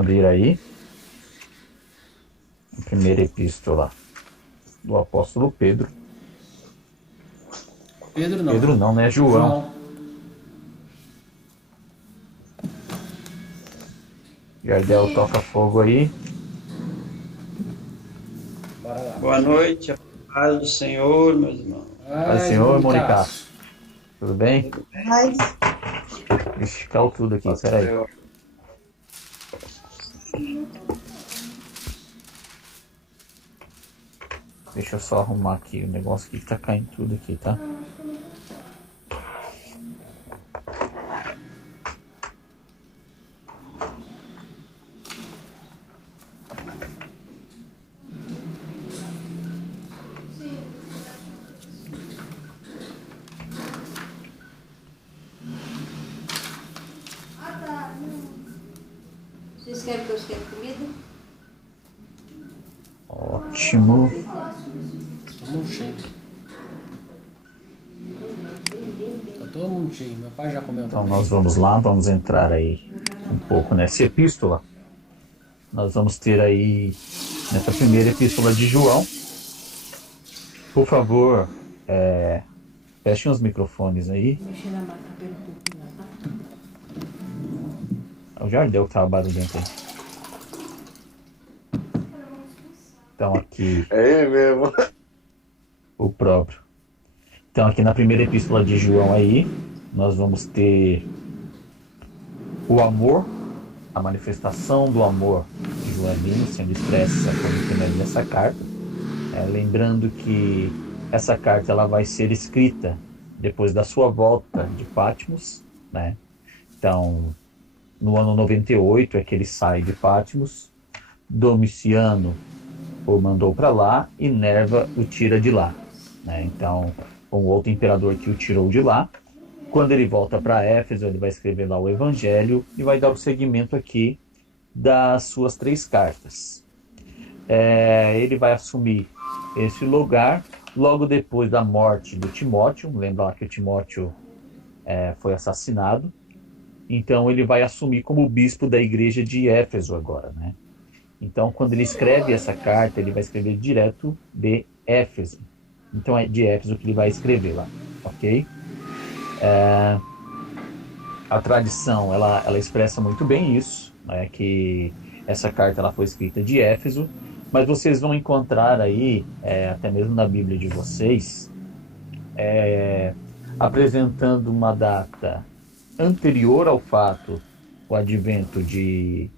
abrir aí a primeira epístola do apóstolo Pedro. Pedro não. Pedro não, né? João. Jardel, toca fogo aí. Bora lá. Boa noite, a paz do Senhor, meus irmãos. Paz do Senhor, Mônica. Tudo bem? Mas Ixi, caiu tudo aqui, peraí. Deixa eu só arrumar aqui o negócio aqui que tá caindo tudo aqui, tá? vocês querem que eu esquente comida? Ótimo. Todo mundo cheio. Tá todo mundo cheio. Meu pai já comeu. Então nós vamos lá, vamos entrar aí um pouco nessa epístola. Nós vamos ter aí nessa primeira epístola de João. Por favor, fechem os microfones aí. Mexer na máquina pelo pouquinho, tá? É o Jardel que tava barulhento aí. Então aqui. É mesmo. O próprio. Então aqui na primeira epístola de João aí, nós vamos ter o amor, a manifestação do amor de Joanino sendo expressa como primeiro dessa carta. Lembrando que essa carta ela vai ser escrita depois da sua volta de Patmos, né? Então, no ano 98 é que ele sai de Patmos, Domiciano o mandou para lá e Nerva o tira de lá, né? Então, um outro imperador que o tirou de lá. Quando ele volta para Éfeso, ele vai escrever lá o Evangelho e vai dar o seguimento aqui das suas 3 cartas. Ele vai assumir esse lugar logo depois da morte do Timóteo. Lembra lá que o Timóteo foi assassinado. Então ele vai assumir como bispo da igreja de Éfeso agora, né? Então quando ele escreve essa carta, ele vai escrever direto de Éfeso. Então é de Éfeso que ele vai escrever lá, ok? A tradição ela expressa muito bem isso, né, que essa carta ela foi escrita de Éfeso, mas vocês vão encontrar aí, até mesmo na Bíblia de vocês, apresentando uma data anterior ao fato, o advento de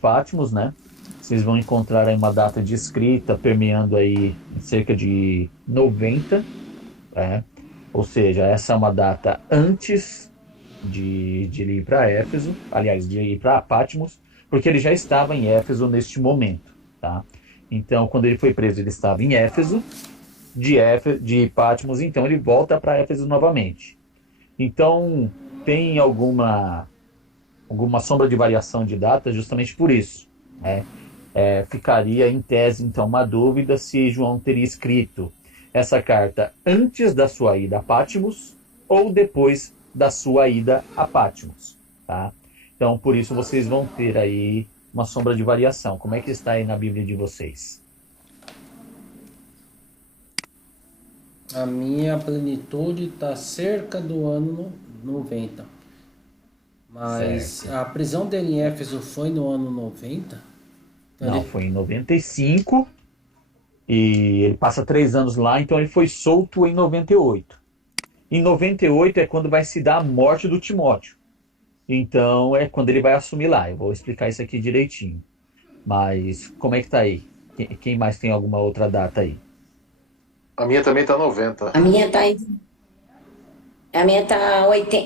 Patmos, né? Vocês vão encontrar aí uma data de escrita permeando aí em cerca de 90, né? Ou seja, essa é uma data antes de ele ir para Éfeso, aliás, de ir para Patmos, porque ele já estava em Éfeso neste momento, tá? Então, quando ele foi preso, ele estava em Éfeso, de Patmos, então ele volta para Éfeso novamente. Então, tem alguma sombra de variação de data justamente por isso, né? Ficaria em tese, então, uma dúvida se João teria escrito essa carta antes da sua ida a Patmos ou depois da sua ida a Patmos, tá? Então, por isso vocês vão ter aí uma sombra de variação. Como é que está aí na Bíblia de vocês? A minha plenitude está cerca do ano 90. Mas Certo. a prisão dele em Éfeso foi no ano 90? Então Não, foi em 95 e ele passa 3 anos lá, então ele foi solto em 98. Em 98 é quando vai se dar a morte do Timóteo. Então é quando ele vai assumir lá. Eu vou explicar isso aqui direitinho. Mas como é que tá aí? Quem mais tem alguma outra data aí? A minha também tá 90. A minha tá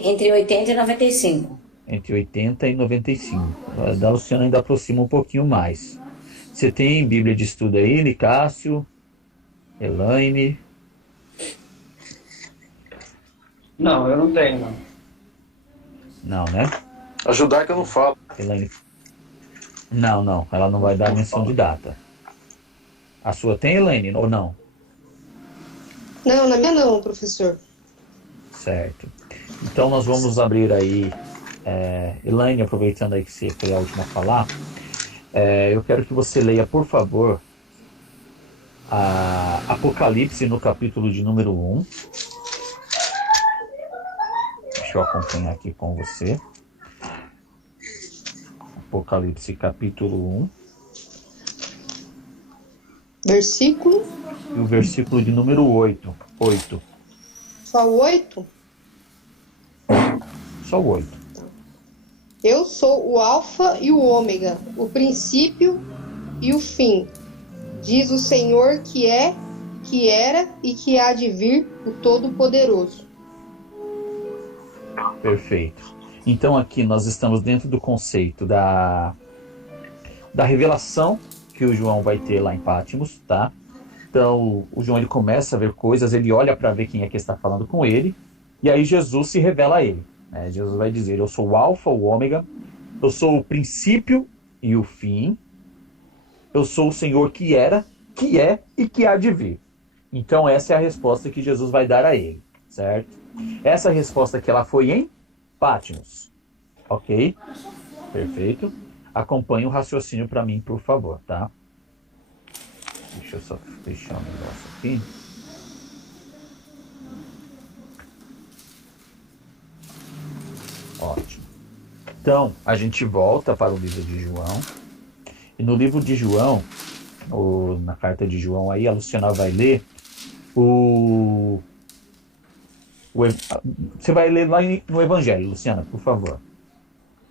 entre 80 e 95. Entre 80 e 95. A da Luciana ainda aproxima um pouquinho mais. Você tem Bíblia de estudo aí, Nicásio, Elaine? Não, eu não tenho, não. Não, né? A judaica eu não falo. Elaine? Não. Ela não vai dar menção de data. A sua tem, Elaine, ou não? Não, na minha não, professor. Certo. Então nós vamos abrir aí, Elaine, aproveitando aí que você foi a última a falar, Eu quero que você leia, por favor, a Apocalipse no capítulo de número 1. Deixa eu acompanhar aqui com você. Apocalipse capítulo 1. Versículo. E o versículo de número 8. Só o 8? Só o 8. Eu sou o Alfa e o Ômega, o princípio e o fim. Diz o Senhor que é, que era e que há de vir, o Todo-Poderoso. Perfeito. Então aqui nós estamos dentro do conceito da revelação que o João vai ter lá em Patmos, tá? Então o João ele começa a ver coisas, ele olha para ver quem é que está falando com ele, e aí Jesus se revela a ele. Jesus vai dizer: eu sou o Alfa, o Ômega, eu sou o princípio e o fim, eu sou o Senhor que era, que é e que há de vir. Então essa é a resposta que Jesus vai dar a ele, certo? Essa resposta que ela foi em Patmos, ok? Perfeito. Acompanhe o raciocínio para mim, por favor, tá? Deixa eu só fechar um negócio aqui. Ótimo. Então, a gente volta para o livro de João. E no livro de João, na carta de João aí, a Luciana vai ler você vai ler lá no Evangelho, Luciana, por favor.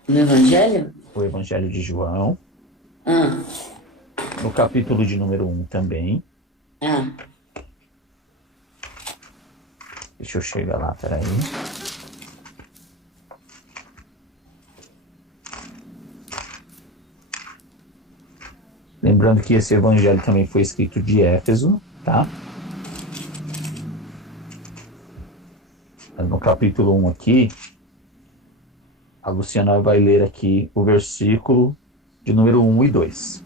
No Evangelho? O Evangelho de João. Ah. No capítulo de número 1 também. Ah. Deixa eu chegar lá, peraí. Lembrando que esse evangelho também foi escrito de Éfeso, tá? No capítulo 1 aqui, a Luciana vai ler aqui o versículo de número 1 e 2.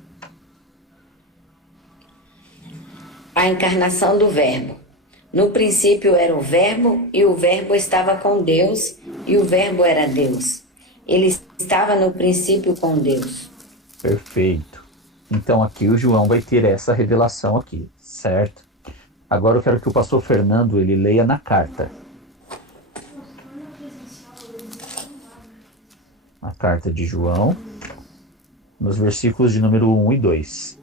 A encarnação do Verbo. No princípio era o Verbo, e o Verbo estava com Deus, e o Verbo era Deus. Ele estava no princípio com Deus. Perfeito. Então aqui o João vai ter essa revelação aqui, certo? Agora eu quero que o pastor Fernando ele leia na carta. A carta de João, nos versículos de número 1 e 2.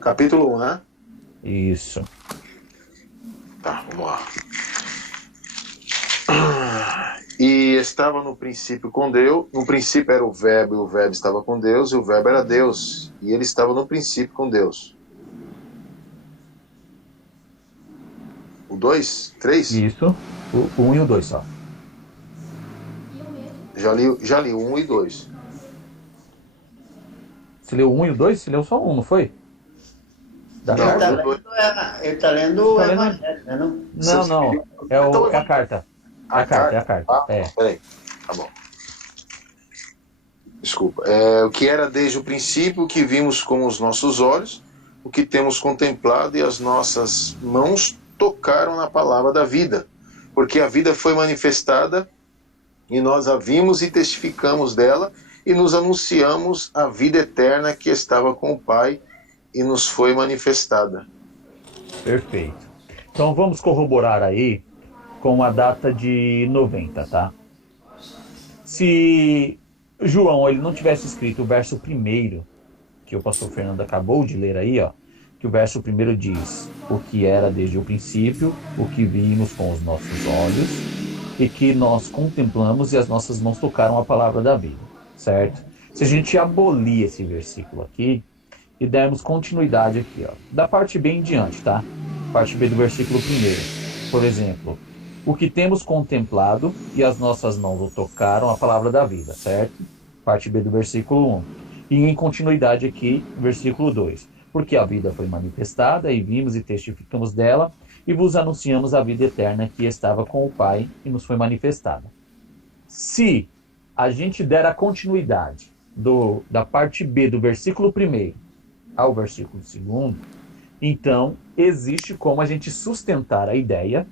Capítulo 1, né? Isso. Tá, vamos lá. E estava no princípio com Deus. No princípio era o Verbo, e o Verbo estava com Deus, e o Verbo era Deus. E ele estava no princípio com Deus. O 2? 3? Isso. O 1 e o 2 só. Já li o 1 e 2. Você leu o 1 e o 2? Você leu só um, não foi? Da Não, carta? Ele tá lendo o Tá lendo? Evangelho, né? Não. É a carta. É a carta. Ah, É. peraí. Tá bom. Desculpa. O que era desde o princípio, o que vimos com os nossos olhos, o que temos contemplado e as nossas mãos tocaram na palavra da vida. Porque a vida foi manifestada e nós a vimos e testificamos dela e nos anunciamos a vida eterna que estava com o Pai e nos foi manifestada. Perfeito. Então vamos corroborar aí com a data de 90, tá? Se João ele não tivesse escrito o verso 1 que o pastor Fernando acabou de ler aí, ó, que o verso 1 diz: o que era desde o princípio, o que vimos com os nossos olhos e que nós contemplamos e as nossas mãos tocaram a palavra da vida, certo? Se a gente abolir esse versículo aqui e dermos continuidade aqui, ó, da parte B em diante, tá? Parte B do versículo 1. Por exemplo, o que temos contemplado e as nossas mãos o tocaram a palavra da vida, certo? Parte B do versículo 1. E em continuidade aqui, versículo 2. Porque a vida foi manifestada e vimos e testificamos dela e vos anunciamos a vida eterna que estava com o Pai e nos foi manifestada. Se a gente der a continuidade da parte B do versículo 1º ao versículo 2º, então existe como a gente sustentar a ideia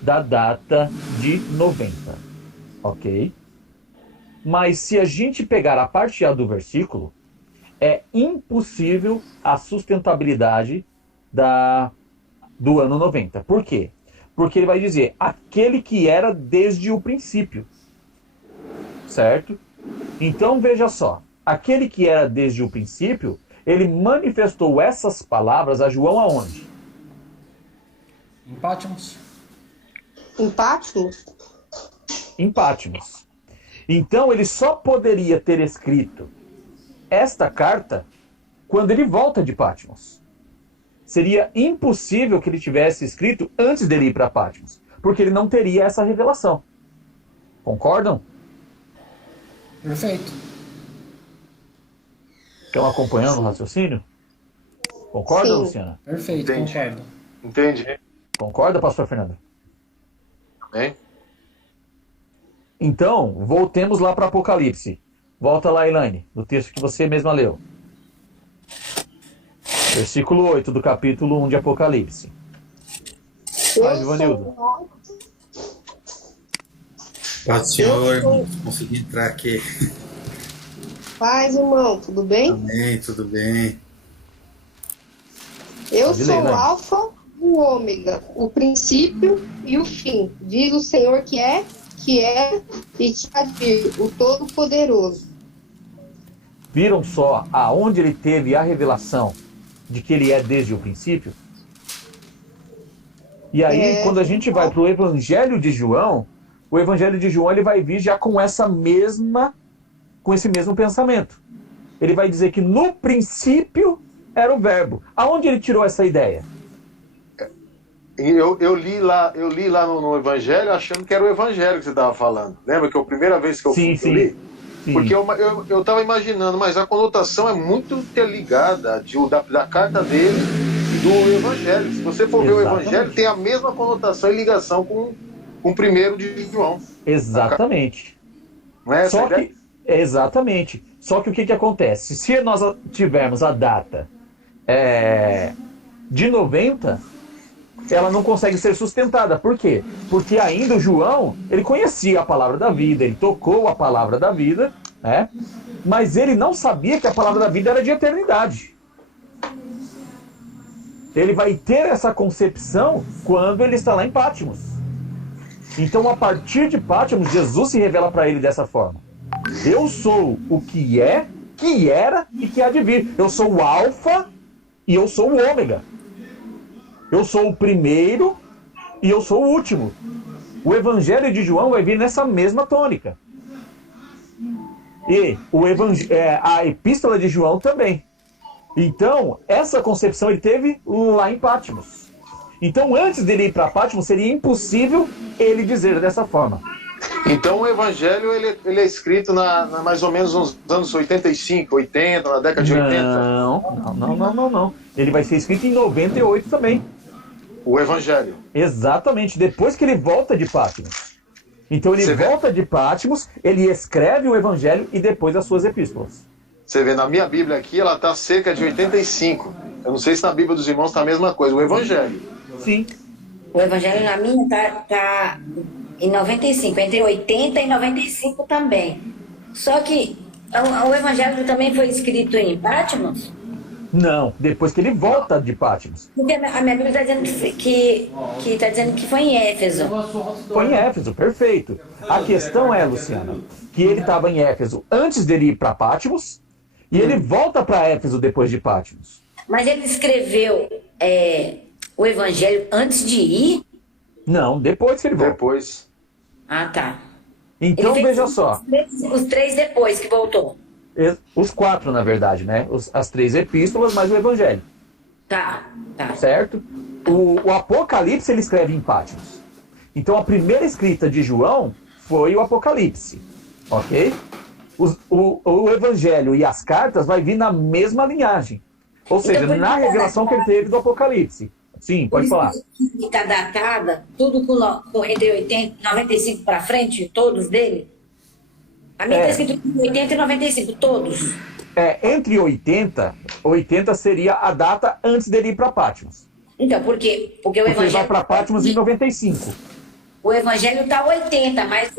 da data de 90, ok? Mas se a gente pegar a parte A do versículo, é impossível a sustentabilidade do ano 90. Por quê? Porque ele vai dizer aquele que era desde o princípio, certo? Então veja só, aquele que era desde o princípio, ele manifestou essas palavras a João aonde? Em Patmos. Em Patmos? Em Patmos. Então ele só poderia ter escrito esta carta quando ele volta de Patmos. Seria impossível que ele tivesse escrito antes dele ir para Patmos, porque ele não teria essa revelação. Concordam? Perfeito. Estão acompanhando o raciocínio? Concorda, Sim. Luciana? Perfeito, Entendi. concordo. Entende? Concorda, pastor Fernando? Amém? Então, voltemos lá para Apocalipse. Volta lá, Elaine, no texto que você mesma leu. Versículo 8 do capítulo 1 de Apocalipse. Vai, Ivanildo. Paz do Senhor, não consegui entrar aqui. Paz, irmão, tudo bem? Amém, tudo bem. Eu Pode ler, sou o vai. Alfa e o Ômega, o princípio e o fim. Diz o Senhor que é e que há de vir, o Todo-Poderoso. Viram só aonde ele teve a revelação de que ele é desde o princípio? E aí, quando a gente vai para o Evangelho de João, o Evangelho de João ele vai vir já com esse mesmo pensamento. Ele vai dizer que no princípio era o verbo. Aonde ele tirou essa ideia? Eu li lá no Evangelho achando que era o Evangelho que você estava falando. Lembra que a primeira vez que eu Sim, li? sim. Porque eu estava imaginando, mas a conotação é muito interligada da carta dele e do Evangelho. Se você for ver o Exatamente. Evangelho, tem a mesma conotação e ligação com o primeiro de João. Exatamente. Não é essa a Só ideia? que, exatamente. Só que o que acontece? Se nós tivermos a data de 90, ela não consegue ser sustentada. Por quê? Porque ainda o João, ele conhecia a palavra da vida, ele tocou a palavra da vida, né? Mas ele não sabia que a palavra da vida era de eternidade. Ele vai ter essa concepção quando ele está lá em Patmos. Então, a partir de Patmos, Jesus se revela para ele dessa forma. Eu sou o que é, que era e que há de vir. Eu sou o Alfa e eu sou o Ômega. Eu sou o primeiro e eu sou o último. O Evangelho de João vai vir nessa mesma tônica. E a Epístola de João também. Então, essa concepção ele teve lá em Patmos. Então, antes dele ir para Patmos, seria impossível ele dizer dessa forma. Então o Evangelho ele é escrito mais ou menos nos anos 85, 80, na década de 80. Não. Ele vai ser escrito em 98 também. O Evangelho. Exatamente, depois que ele volta de Patmos. Então ele volta de Patmos, ele escreve o Evangelho e depois as suas epístolas. Você vê, na minha Bíblia aqui, ela está cerca de 85. Eu não sei se na Bíblia dos Irmãos está a mesma coisa. O Evangelho. Sim. O Evangelho na minha tá em 95, entre 80 e 95 também. Só que o Evangelho também foi escrito em Patmos? Não, depois que ele volta de Patmos. Porque a minha Bíblia está dizendo que tá dizendo que foi em Éfeso. Foi em Éfeso, perfeito. A questão é, Luciana, que ele estava em Éfeso antes dele ir para Patmos e ele volta para Éfeso depois de Patmos. Mas ele escreveu o Evangelho antes de ir? Não, depois que ele volta. Depois. Ah, tá. Então Ele fez veja só. Os três depois que voltou. Os 4, na verdade, né? As 3 epístolas, mais o Evangelho. Tá. Certo? O Apocalipse ele escreve em Patmos. Então a primeira escrita de João foi o Apocalipse. Ok? O Evangelho e as cartas vai vir na mesma linhagem. Ou seja, Então, na revelação que ele teve do Apocalipse. Sim, pode falar. Que está datada, tudo com entre 80 e 95 para frente, todos dele? A minha está escrito entre 80 e 95, todos. Entre 80 seria a data antes dele ir para Patmos. Então, porque o Porque ele vai evangelho... para Patmos em 95. O evangelho está 80, mas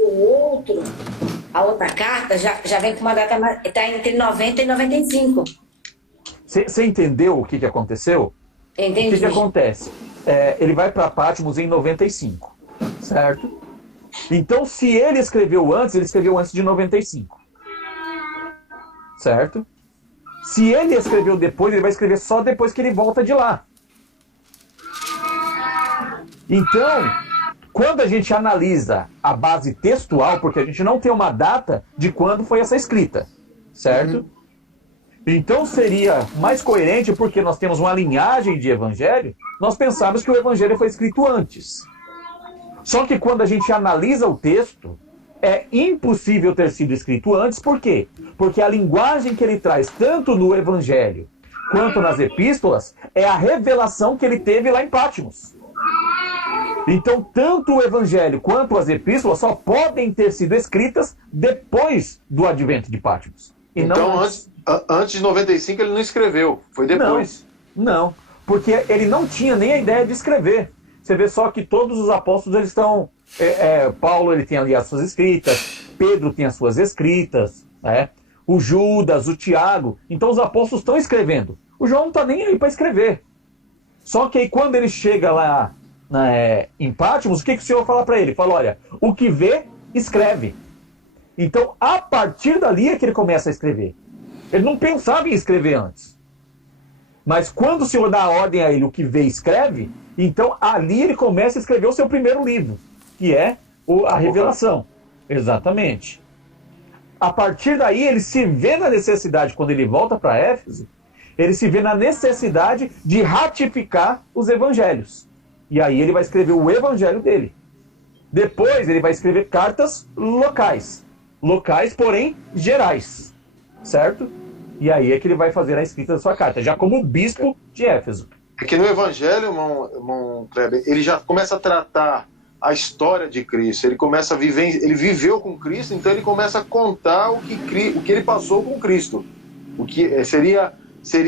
a outra carta já vem com uma data, está entre 90 e 95. Você entendeu o que aconteceu? Entendi. O que acontece? Ele vai para Patmos em 95, certo? Então, se ele escreveu antes de 95. Certo? Se ele escreveu depois, ele vai escrever só depois que ele volta de lá. Então, quando a gente analisa a base textual, porque a gente não tem uma data de quando foi essa escrita, certo? Então seria mais coerente, porque nós temos uma linhagem de evangelho, nós pensamos que o evangelho foi escrito antes. Só que quando a gente analisa o texto, é impossível ter sido escrito antes, por quê? Porque a linguagem que ele traz, tanto no evangelho quanto nas epístolas, é a revelação que ele teve lá em Patmos. Então, tanto o evangelho quanto as epístolas só podem ter sido escritas depois do advento de Patmos. E então, não antes de 95 ele não escreveu, foi depois. Não, porque ele não tinha nem a ideia de escrever. Você vê só que todos os apóstolos, eles estão... Paulo, ele tem ali as suas escritas, Pedro tem as suas escritas, né? O Judas, o Tiago. Então, os apóstolos estão escrevendo. O João não está nem aí para escrever. Só que aí, quando ele chega lá em Patmos, o que o Senhor fala para ele? Fala, olha, o que vê, escreve. Então, a partir dali é que ele começa a escrever. Ele não pensava em escrever antes. Mas quando o Senhor dá a ordem a ele, o que vê, escreve, então ali ele começa a escrever o seu primeiro livro, que é a Revelação. Exatamente. A partir daí, ele se vê na necessidade, quando ele volta para Éfeso, ele se vê na necessidade de ratificar os evangelhos. E aí ele vai escrever o evangelho dele. Depois ele vai escrever cartas locais. Locais, porém, gerais. Certo? E aí é que ele vai fazer a escrita da sua carta, já como bispo de Éfeso. Porque no evangelho, irmão Kleber, ele já começa a tratar a história de Cristo. Ele começa a viver, ele viveu com Cristo, então ele começa a contar o que ele passou com Cristo. O que seria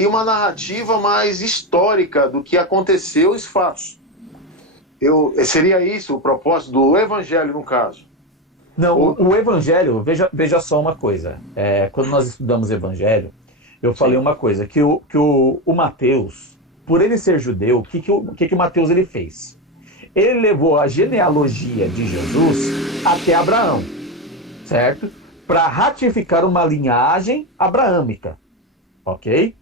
uma narrativa mais histórica do que aconteceu, os fatos. Seria isso o propósito do evangelho, no caso? Não, o evangelho, veja só uma coisa. Quando nós estudamos evangelho, eu falei uma coisa, que o Mateus, por ele ser judeu, o que o Mateus ele fez? Ele levou a genealogia de Jesus até Abraão, certo? Para ratificar uma linhagem abraâmica, ok?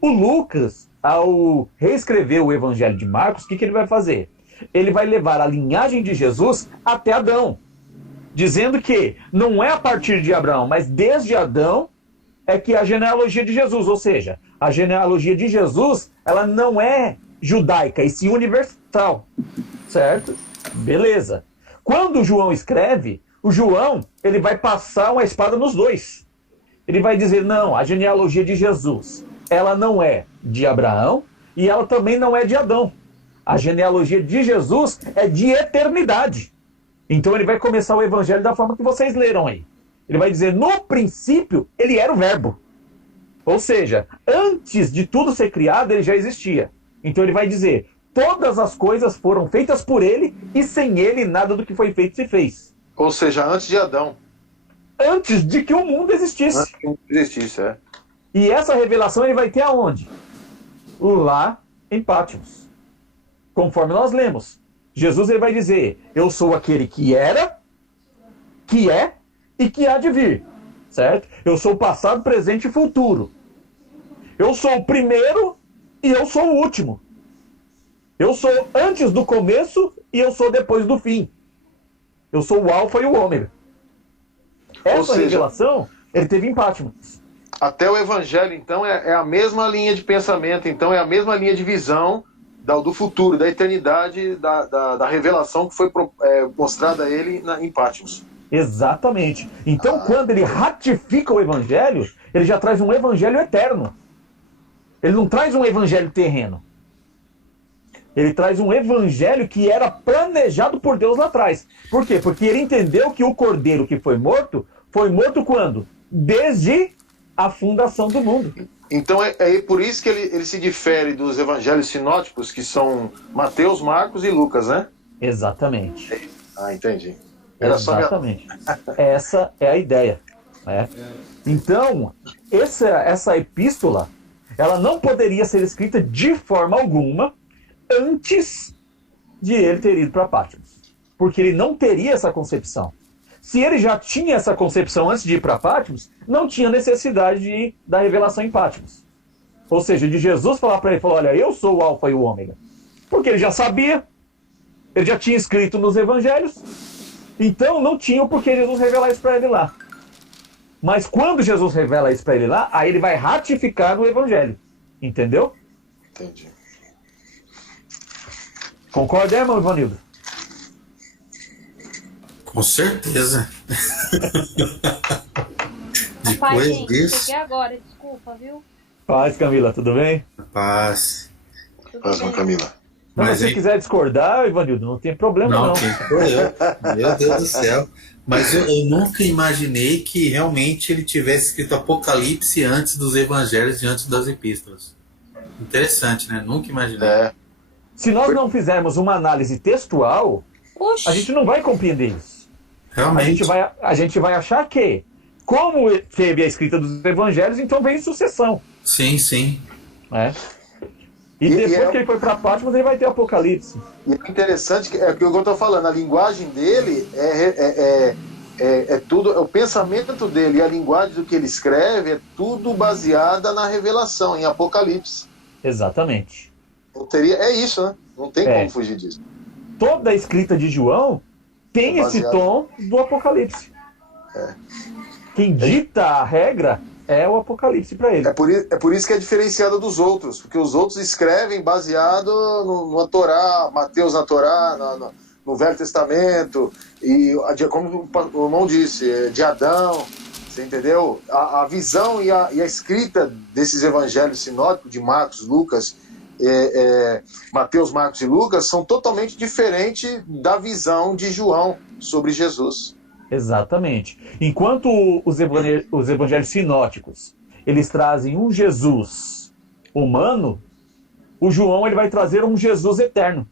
O Lucas, ao reescrever o evangelho de Marcos, o que ele vai fazer? Ele vai levar a linhagem de Jesus até Adão, dizendo que não é a partir de Abraão, mas desde Adão é que a genealogia de Jesus, ou seja, a genealogia de Jesus, ela não é judaica, e sim universal, certo? Beleza. Quando João escreve, o João, ele vai passar uma espada nos dois. Ele vai dizer, não, a genealogia de Jesus, ela não é de Abraão e ela também não é de Adão. A genealogia de Jesus é de eternidade. Então ele vai começar o evangelho da forma que vocês leram aí. Ele vai dizer, no princípio, ele era o verbo. Ou seja, antes de tudo ser criado, ele já existia. Então ele vai dizer, todas as coisas foram feitas por ele e sem ele nada do que foi feito se fez. Ou seja, antes de Adão. Antes de que o mundo existisse. Antes que o mundo existisse, E essa revelação ele vai ter aonde? Lá em Patmos. Conforme nós lemos. Jesus ele vai dizer, eu sou aquele que era, que é e que há de vir. Certo? Eu sou o passado, presente e futuro. Eu sou o primeiro e eu sou o último. Eu sou antes do começo e eu sou depois do fim. Eu sou o alfa e o ômega. Essa revelação ele teve em Patmos. Até o evangelho, então, é a mesma linha de pensamento, então é a mesma linha de visão do futuro, da eternidade, da revelação que foi mostrada a ele em Patmos. Exatamente. Então, quando ele ratifica o evangelho, ele já traz um evangelho eterno. Ele não traz um evangelho terreno. Ele traz um evangelho que era planejado por Deus lá atrás. Por quê? Porque ele entendeu que o cordeiro que foi morto foi morto quando? Desde a fundação do mundo. Então é por isso que ele se difere dos evangelhos sinóticos, que são Mateus, Marcos e Lucas, né? Exatamente. Ah, entendi. Era Exatamente. Essa é a ideia. Né? Então, essa epístola, ela não poderia ser escrita de forma alguma antes de ele ter ido para Patmos. Porque ele não teria essa concepção. Se ele já tinha essa concepção antes de ir para Patmos, não tinha necessidade da revelação em Patmos. Ou seja, de Jesus falar para ele, olha, eu sou o Alfa e o Ômega. Porque ele já sabia, ele já tinha escrito nos evangelhos, então não tinha o porquê Jesus revelar isso para ele lá. Mas quando Jesus revela isso para ele lá, aí ele vai ratificar no evangelho. Entendeu? Entendi. Concorda, irmão Ivanildo? Com certeza. Rapaz, Depois gente, disso. cheguei agora, desculpa, viu? Paz, Camila, tudo bem? Paz. Paz, Camila. Se Mas, você hein? quiser discordar, Ivanildo, não tem problema não. Quem sou eu? Meu Deus do céu. Mas eu nunca imaginei que realmente ele tivesse escrito Apocalipse antes dos evangelhos e antes das epístolas. Interessante, né? Nunca imaginei. Se nós não fizermos uma análise textual, Oxi. a gente não vai compreender isso. Realmente. A gente vai achar que, como teve a escrita dos evangelhos, então vem em sucessão. Sim, sim. Né? E depois que ele foi para Patmos, ele vai ter Apocalipse. E o interessante é o que eu estou falando, a linguagem dele é tudo, o pensamento dele e a linguagem do que ele escreve é tudo baseada na revelação, em Apocalipse. Exatamente. Não teria, é isso, né? Não tem como fugir disso. Toda a escrita de João tem esse tom do Apocalipse. Quem dita a regra é o Apocalipse para ele. É por isso que é diferenciado dos outros, porque os outros escrevem baseado na Torá, Mateus na Torá, no Velho Testamento, e como o irmão disse, de Adão, você entendeu? A visão e a escrita desses evangelhos sinóticos, de Marcos, Lucas, Mateus, Marcos e Lucas, são totalmente diferentes da visão de João sobre Jesus. Exatamente. Enquanto os evangelhos sinóticos, eles trazem um Jesus humano, o João ele vai trazer um Jesus eterno.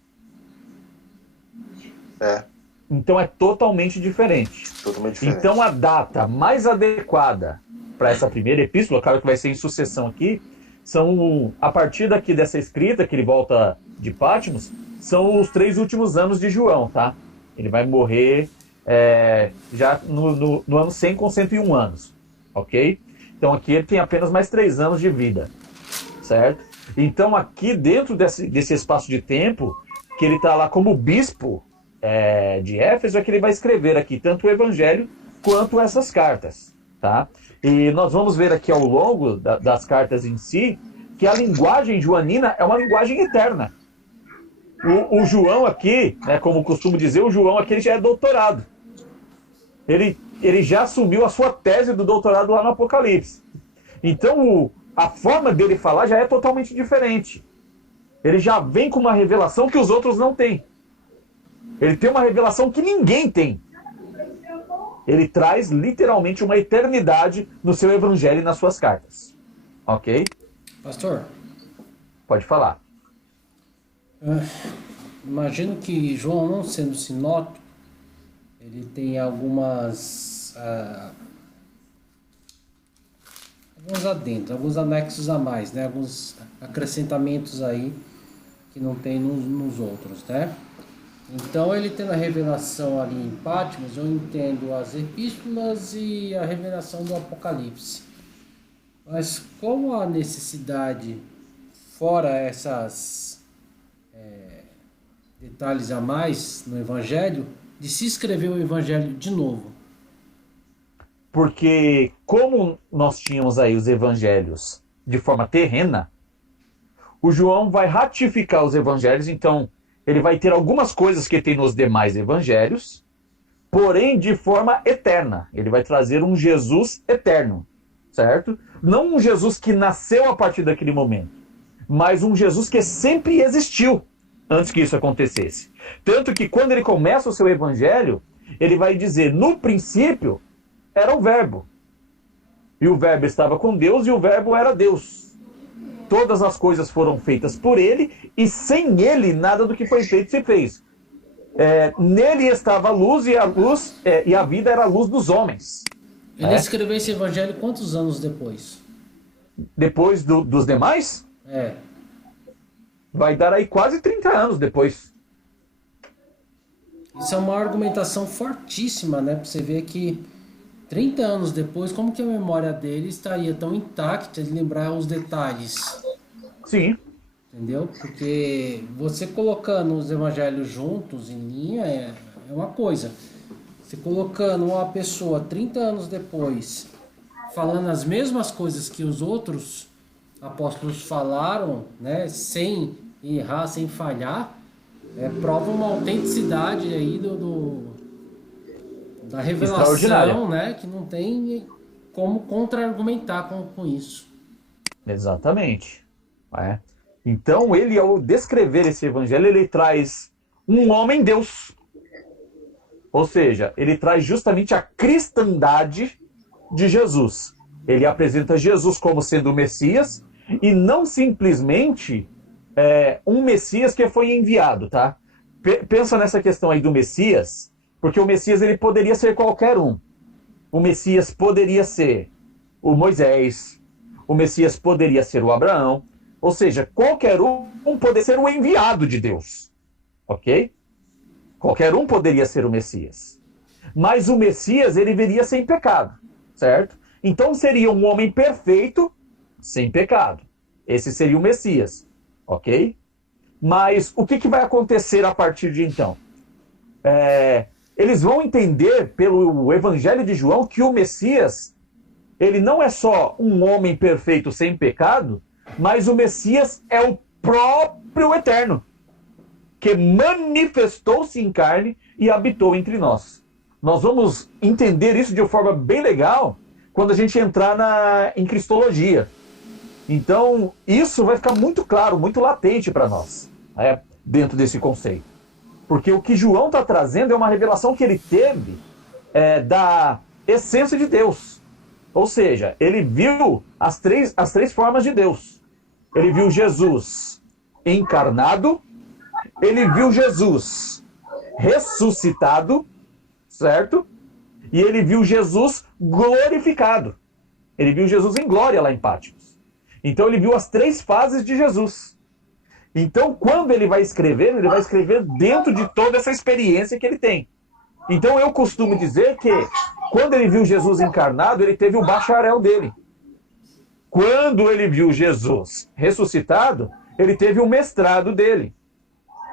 Então é totalmente diferente. Totalmente diferente. Então a data mais adequada para essa primeira epístola, claro que vai ser em sucessão aqui, são, a partir daqui dessa escrita, que ele volta de Patmos, são os 3 últimos anos de João, tá? Ele vai morrer já no ano 100 com 101 anos, ok? Então aqui ele tem apenas mais 3 anos de vida, certo? Então aqui dentro desse espaço de tempo, que ele está lá como bispo de Éfeso, é que ele vai escrever aqui tanto o evangelho quanto essas cartas, tá? E nós vamos ver aqui ao longo das cartas em si, que a linguagem joanina é uma linguagem eterna. O João aqui, né, como costumo dizer, o João aqui ele já é doutorado. Ele já assumiu a sua tese do doutorado lá no Apocalipse. Então a forma dele falar já é totalmente diferente. Ele já vem com uma revelação que os outros não têm. Ele tem uma revelação que ninguém tem. Ele traz literalmente uma eternidade no seu evangelho e nas suas cartas. Ok? Pastor, Pode falar. imagino que João, não sendo sinótico, ele tem alguns adendos, alguns anexos a mais, né? Alguns acrescentamentos aí que não tem nos outros, né? Então ele tendo a revelação ali em Patmos, eu entendo as epístolas e a revelação do Apocalipse. Mas como a necessidade, fora essas detalhes a mais no Evangelho, de se escrever o Evangelho de novo? Porque como nós tínhamos aí os evangelhos de forma terrena, o João vai ratificar os evangelhos, então ele vai ter algumas coisas que tem nos demais evangelhos, porém de forma eterna. Ele vai trazer um Jesus eterno, certo? Não um Jesus que nasceu a partir daquele momento, mas um Jesus que sempre existiu antes que isso acontecesse. Tanto que quando ele começa o seu evangelho, ele vai dizer, no princípio era o Verbo. E o Verbo estava com Deus e o Verbo era Deus. Todas as coisas foram feitas por ele e sem ele nada do que foi feito se fez. Nele estava a luz e a vida era a luz dos homens. Ele escreveu esse evangelho quantos anos depois? Depois dos demais? Vai dar aí quase 30 anos depois. Isso é uma argumentação fortíssima, né? Pra você ver que 30 anos depois, como que a memória dele estaria tão intacta de lembrar os detalhes? Sim. Entendeu? Porque você colocando os evangelhos juntos, em linha, é uma coisa. Você colocando uma pessoa 30 anos depois, falando as mesmas coisas que os outros apóstolos falaram, né? Sem errar, sem falhar, prova uma autenticidade aí da revelação, né? Que não tem como contra-argumentar com isso. Exatamente. Então, ele, ao descrever esse evangelho, ele traz um homem-deus. Ou seja, ele traz justamente a cristandade de Jesus. Ele apresenta Jesus como sendo o Messias e não simplesmente um Messias que foi enviado, tá? Pensa nessa questão aí do Messias, porque o Messias ele poderia ser qualquer um. O Messias poderia ser o Moisés, o Messias poderia ser o Abraão, ou seja, qualquer um poderia ser o enviado de Deus, ok? Qualquer um poderia ser o Messias. Mas o Messias, ele viria sem pecado, certo? Então seria um homem perfeito, sem pecado. Esse seria o Messias, ok? Mas o que vai acontecer a partir de então? Eles vão entender pelo Evangelho de João que o Messias, ele não é só um homem perfeito sem pecado, mas o Messias é o próprio Eterno, que manifestou-se em carne e habitou entre nós. Nós vamos entender isso de uma forma bem legal quando a gente entrar em Cristologia. Então, isso vai ficar muito claro, muito latente para nós, dentro desse conceito. Porque o que João está trazendo é uma revelação que ele teve da essência de Deus. Ou seja, ele viu as três formas de Deus. Ele viu Jesus encarnado, ele viu Jesus ressuscitado, certo? E ele viu Jesus glorificado. Ele viu Jesus em glória lá em Patmos. Então ele viu as 3 fases de Jesus. Então quando ele vai escrever dentro de toda essa experiência que ele tem. Então eu costumo dizer que quando ele viu Jesus encarnado, ele teve o bacharel dele. Quando ele viu Jesus ressuscitado, ele teve o mestrado dele.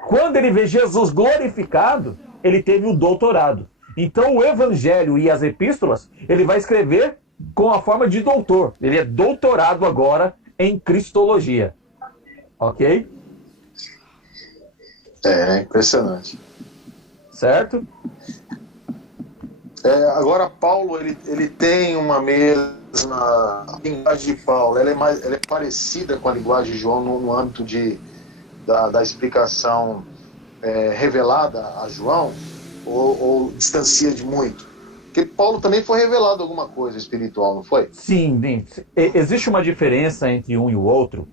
Quando ele vê Jesus glorificado, ele teve o doutorado. Então o Evangelho e as epístolas, ele vai escrever com a forma de doutor. Ele é doutorado agora em Cristologia. Ok? Impressionante. Certo? Agora, Paulo, ele tem uma mesma... A linguagem de Paulo, ela é parecida com a linguagem de João no âmbito da explicação revelada a João, ou distancia de muito? Porque Paulo também foi revelado alguma coisa espiritual, não foi? Sim, existe uma diferença entre um e o outro,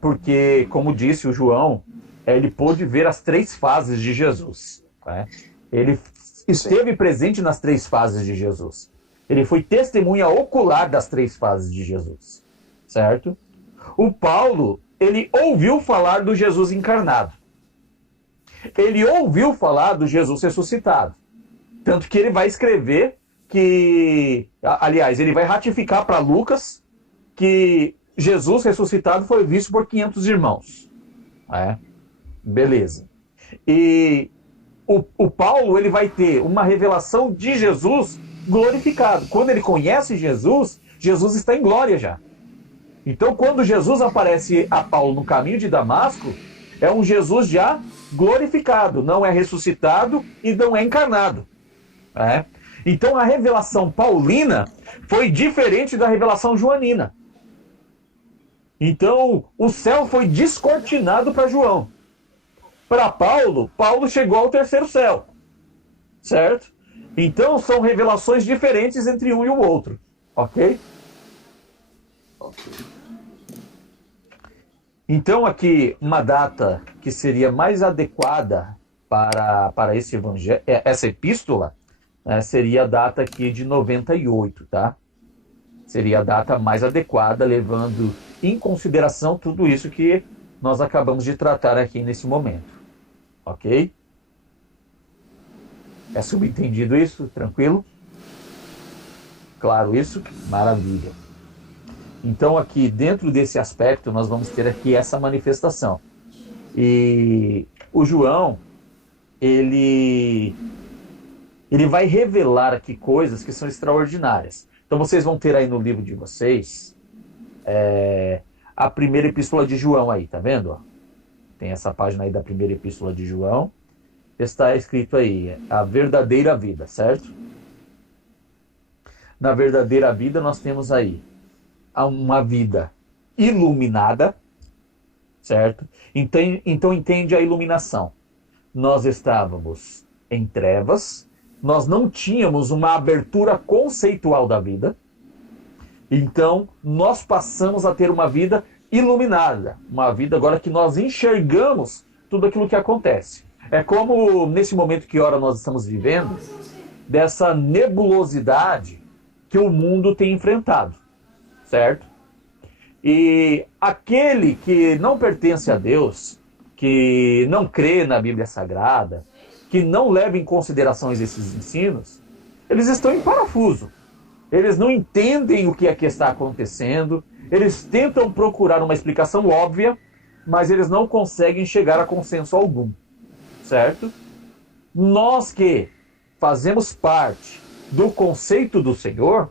porque, como disse o João, ele pôde ver as 3 fases de Jesus. Ele esteve presente nas 3 fases de Jesus. Ele foi testemunha ocular das 3 fases de Jesus, certo? O Paulo, ele ouviu falar do Jesus encarnado. Ele ouviu falar do Jesus ressuscitado. Tanto que ele vai escrever que... Aliás, ele vai ratificar para Lucas que Jesus ressuscitado foi visto por 500 irmãos. Beleza. E o Paulo, ele vai ter uma revelação de Jesus glorificado. Quando ele conhece Jesus, Jesus está em glória já. Então, quando Jesus aparece a Paulo no caminho de Damasco, é um Jesus já glorificado, não é ressuscitado e não é encarnado. Então, a revelação paulina foi diferente da revelação joanina. Então, o céu foi descortinado para João. Para Paulo, Paulo chegou ao 3º céu, certo? Então são revelações diferentes entre um e o outro, ok? Então aqui uma data que seria mais adequada para esse evangelho, essa epístola, seria a data aqui de 98, tá? Seria a data mais adequada, levando em consideração tudo isso que nós acabamos de tratar aqui nesse momento, ok? É subentendido isso? Tranquilo? Claro isso? Maravilha. Então aqui, dentro desse aspecto, nós vamos ter aqui essa manifestação. E o João, ele vai revelar aqui coisas que são extraordinárias. Então vocês vão ter aí no livro de vocês a primeira epístola de João aí, tá vendo? Tem essa página aí da primeira epístola de João. Está escrito aí, a verdadeira vida, certo? Na verdadeira vida nós temos aí uma vida iluminada, certo? Então entende a iluminação. Nós estávamos em trevas, nós não tínhamos uma abertura conceitual da vida, então nós passamos a ter uma vida iluminada, uma vida agora que nós enxergamos tudo aquilo que acontece. É como nesse momento que ora nós estamos vivendo, dessa nebulosidade que o mundo tem enfrentado, certo? E aquele que não pertence a Deus, que não crê na Bíblia Sagrada, que não leva em consideração esses ensinos, eles estão em parafuso. Eles não entendem o que é que está acontecendo, eles tentam procurar uma explicação óbvia, mas eles não conseguem chegar a consenso algum. Certo? Nós que fazemos parte do conceito do Senhor,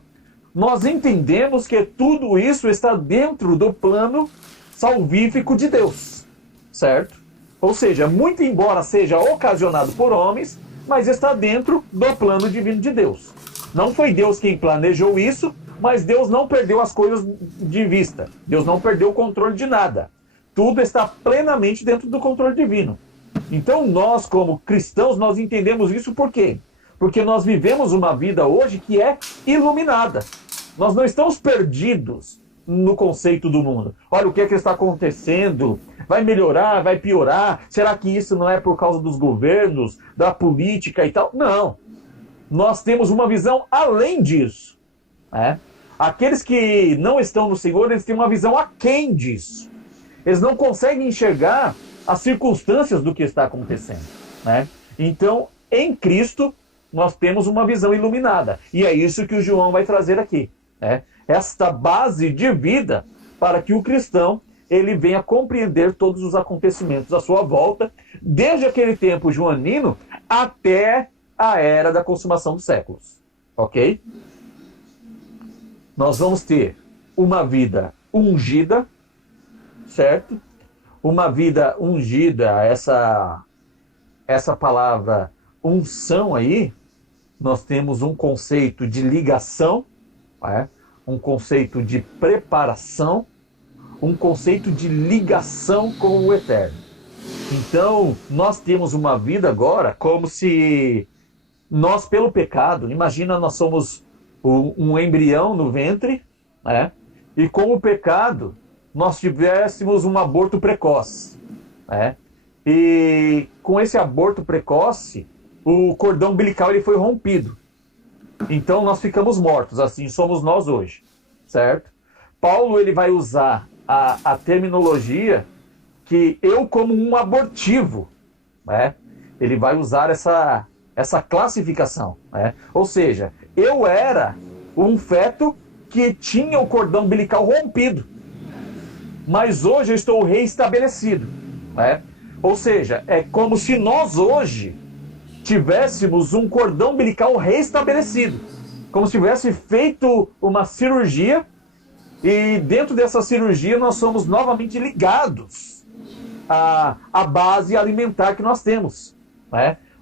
nós entendemos que tudo isso está dentro do plano salvífico de Deus, certo? Ou seja, muito embora seja ocasionado por homens, mas está dentro do plano divino de Deus. Não foi Deus quem planejou isso, mas Deus não perdeu as coisas de vista. Deus não perdeu o controle de nada. Tudo está plenamente dentro do controle divino. Então nós, como cristãos, nós entendemos isso por quê? Porque nós vivemos uma vida hoje que é iluminada. Nós não estamos perdidos no conceito do mundo. Olha o que é que está acontecendo, vai melhorar, vai piorar, será que isso não é por causa dos governos, da política e tal? Não. Nós temos uma visão além disso. Aqueles que não estão no Senhor, eles têm uma visão aquém disso. Eles não conseguem enxergar as circunstâncias do que está acontecendo, né? Então, em Cristo, nós temos uma visão iluminada. E é isso que o João vai trazer aqui, né? Esta base de vida para que o cristão ele venha compreender todos os acontecimentos à sua volta, desde aquele tempo joanino até a era da consumação dos séculos. Ok? Nós vamos ter uma vida ungida, certo? Uma vida ungida, essa palavra unção aí, nós temos um conceito de ligação, um conceito de preparação, um conceito de ligação com o eterno. Então, nós temos uma vida agora como se nós, pelo pecado, imagina, nós somos um embrião no ventre, e com o pecado nós tivéssemos um aborto precoce, e com esse aborto precoce, o cordão umbilical ele foi rompido. Então nós ficamos mortos, assim somos nós hoje, certo? Paulo ele vai usar a terminologia que eu como um abortivo, ele vai usar essa classificação, ou seja, eu era um feto que tinha o cordão umbilical rompido, mas hoje eu estou reestabelecido, ou seja, é como se nós hoje tivéssemos um cordão umbilical restabelecido, como se tivesse feito uma cirurgia e dentro dessa cirurgia nós somos novamente ligados à base alimentar que nós temos,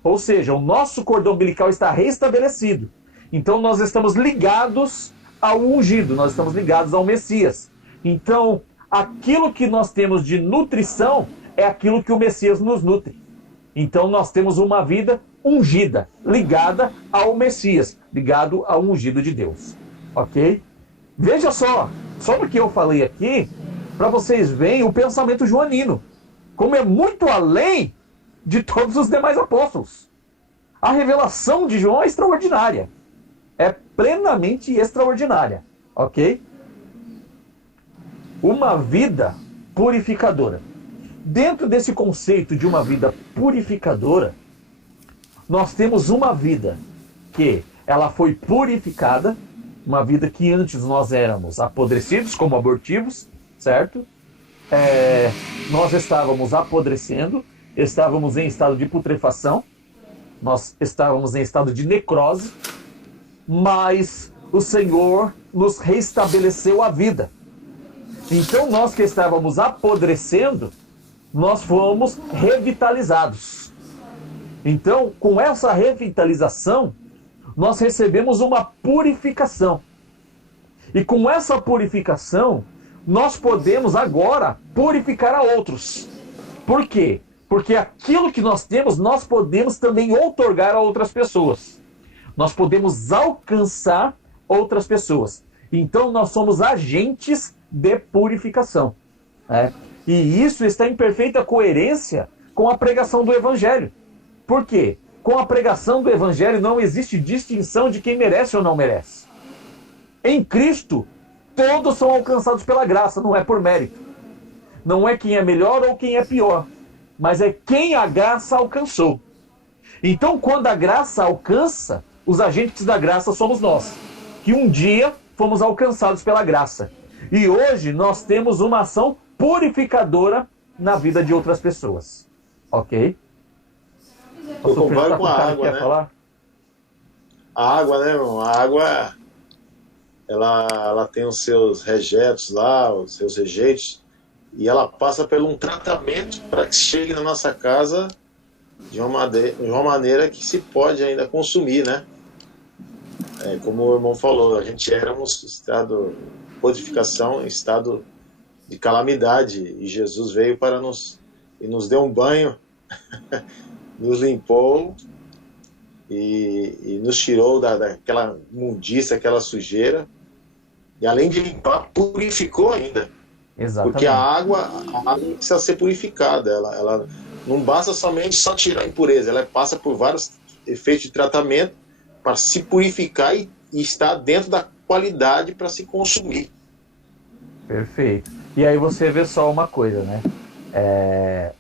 ou seja, o nosso cordão umbilical está restabelecido, então nós estamos ligados ao ungido, nós estamos ligados ao Messias. Então aquilo que nós temos de nutrição é aquilo que o Messias nos nutre. Então nós temos uma vida ungida, ligada ao Messias, ligado ao ungido de Deus. Ok? Veja só no que eu falei aqui, para vocês verem o pensamento joanino, como é muito além de todos os demais apóstolos. A revelação de João é extraordinária. É plenamente extraordinária. Ok? Uma vida purificadora. Dentro desse conceito de uma vida purificadora, nós temos uma vida que ela foi purificada, uma vida que antes nós éramos apodrecidos, como abortivos, certo? Nós estávamos apodrecendo, estávamos em estado de putrefação, nós estávamos em estado de necrose, mas o Senhor nos restabeleceu a vida. Então nós que estávamos apodrecendo, nós fomos revitalizados. Então, com essa revitalização, nós recebemos uma purificação. E com essa purificação, nós podemos agora purificar a outros. Por quê? Porque aquilo que nós temos, nós podemos também outorgar a outras pessoas. Nós podemos alcançar outras pessoas. Então, nós somos agentes de purificação. E isso está em perfeita coerência com a pregação do Evangelho. Por quê? Com a pregação do Evangelho não existe distinção de quem merece ou não merece. Em Cristo, todos são alcançados pela graça, não é por mérito. Não é quem é melhor ou quem é pior, mas é quem a graça alcançou. Então, quando a graça alcança, os agentes da graça somos nós, que um dia fomos alcançados pela graça. E hoje nós temos uma ação purificadora na vida de outras pessoas. Ok? Eu concordo com a água, né? Falar? A água, né, irmão? A água, ela tem os seus rejeitos lá, os seus rejeitos, e ela passa por um tratamento para que chegue na nossa casa de uma maneira que se pode ainda consumir, né? Como o irmão falou, a gente éramos em estado de purificação, em estado de calamidade, e Jesus veio para nos deu um banho, nos limpou e nos tirou daquela imundícia, aquela sujeira, e além de limpar, purificou ainda. Exatamente. Porque a água precisa ser purificada, ela não basta somente só tirar a impureza, ela passa por vários efeitos de tratamento para se purificar e estar dentro da qualidade para se consumir. Perfeito. E aí você vê só uma coisa, né?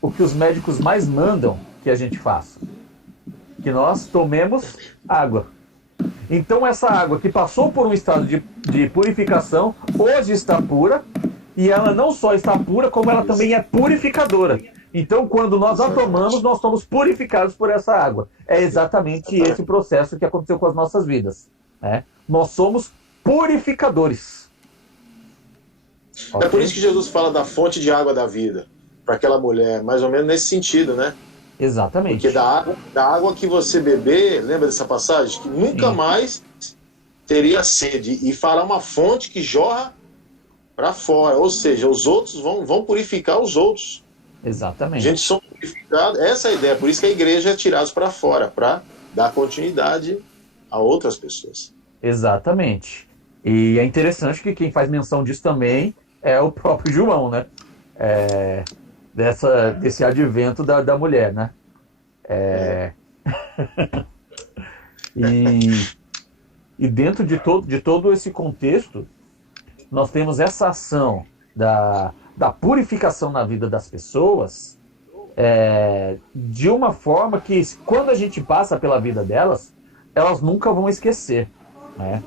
O que os médicos mais mandam que a gente faça, que nós tomemos água. Então essa água que passou por um estado de purificação, hoje está pura, e ela não só está pura, como ela também é purificadora. Então quando nós a tomamos, nós somos purificados por essa água. É exatamente esse processo que aconteceu com as nossas vidas, né? Nós somos purificadores. É por isso que Jesus fala da fonte de água da vida para aquela mulher, mais ou menos nesse sentido, né? Exatamente. Porque da água que você beber, lembra dessa passagem? Que nunca mais teria sede, e fará uma fonte que jorra para fora, ou seja, os outros vão purificar os outros. Exatamente. A gente só purificado, essa é a ideia, por isso que a igreja é tirada para fora, para dar continuidade a outras pessoas. Exatamente. E é interessante que quem faz menção disso também é o próprio João, né? Desse advento da mulher, né? E dentro de todo esse contexto, nós temos essa ação da purificação na vida das pessoas, de uma forma que, quando a gente passa pela vida delas, elas nunca vão esquecer, né?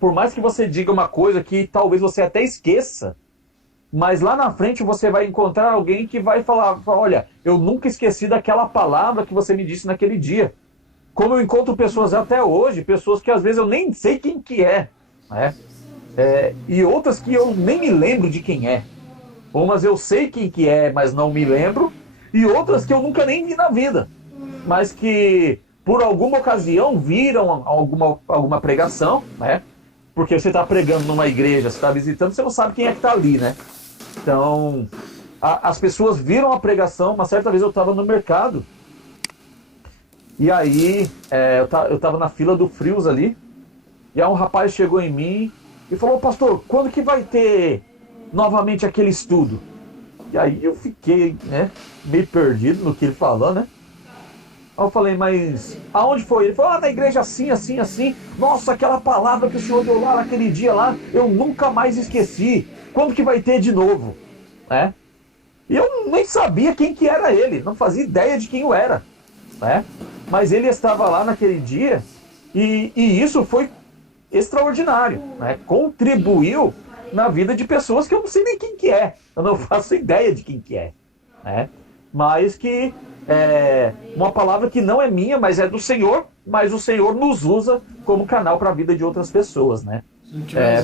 Por mais que você diga uma coisa que talvez você até esqueça, mas lá na frente você vai encontrar alguém que vai falar, olha, eu nunca esqueci daquela palavra que você me disse naquele dia. Como eu encontro pessoas até hoje, pessoas que às vezes eu nem sei quem que é, né? E outras que eu nem me lembro de quem é. Umas eu sei quem que é, mas não me lembro, e outras que eu nunca nem vi na vida, mas que por alguma ocasião viram alguma pregação, né? Porque você está pregando numa igreja, você está visitando, você não sabe quem é que está ali, né? Então, as pessoas viram a pregação. Uma certa vez eu estava no mercado E aí, eu tava na fila do Frios ali, e aí um rapaz chegou em mim e falou: pastor, quando que vai ter novamente aquele estudo? E aí eu fiquei, né, meio perdido no que ele falou, né? Aí eu falei: mas aonde foi? Ele falou: na igreja assim, assim, assim. Nossa, aquela palavra que o senhor deu lá naquele dia lá, eu nunca mais esqueci. Quando que vai ter de novo? Né? E eu nem sabia quem que era ele, não fazia ideia de quem eu era, né? Mas ele estava lá naquele dia e isso foi extraordinário, né? Contribuiu na vida de pessoas que eu não sei nem quem que é, eu não faço ideia de quem que é, né? Mas que é uma palavra que não é minha, mas é do Senhor, mas o Senhor nos usa como canal para a vida de outras pessoas, né?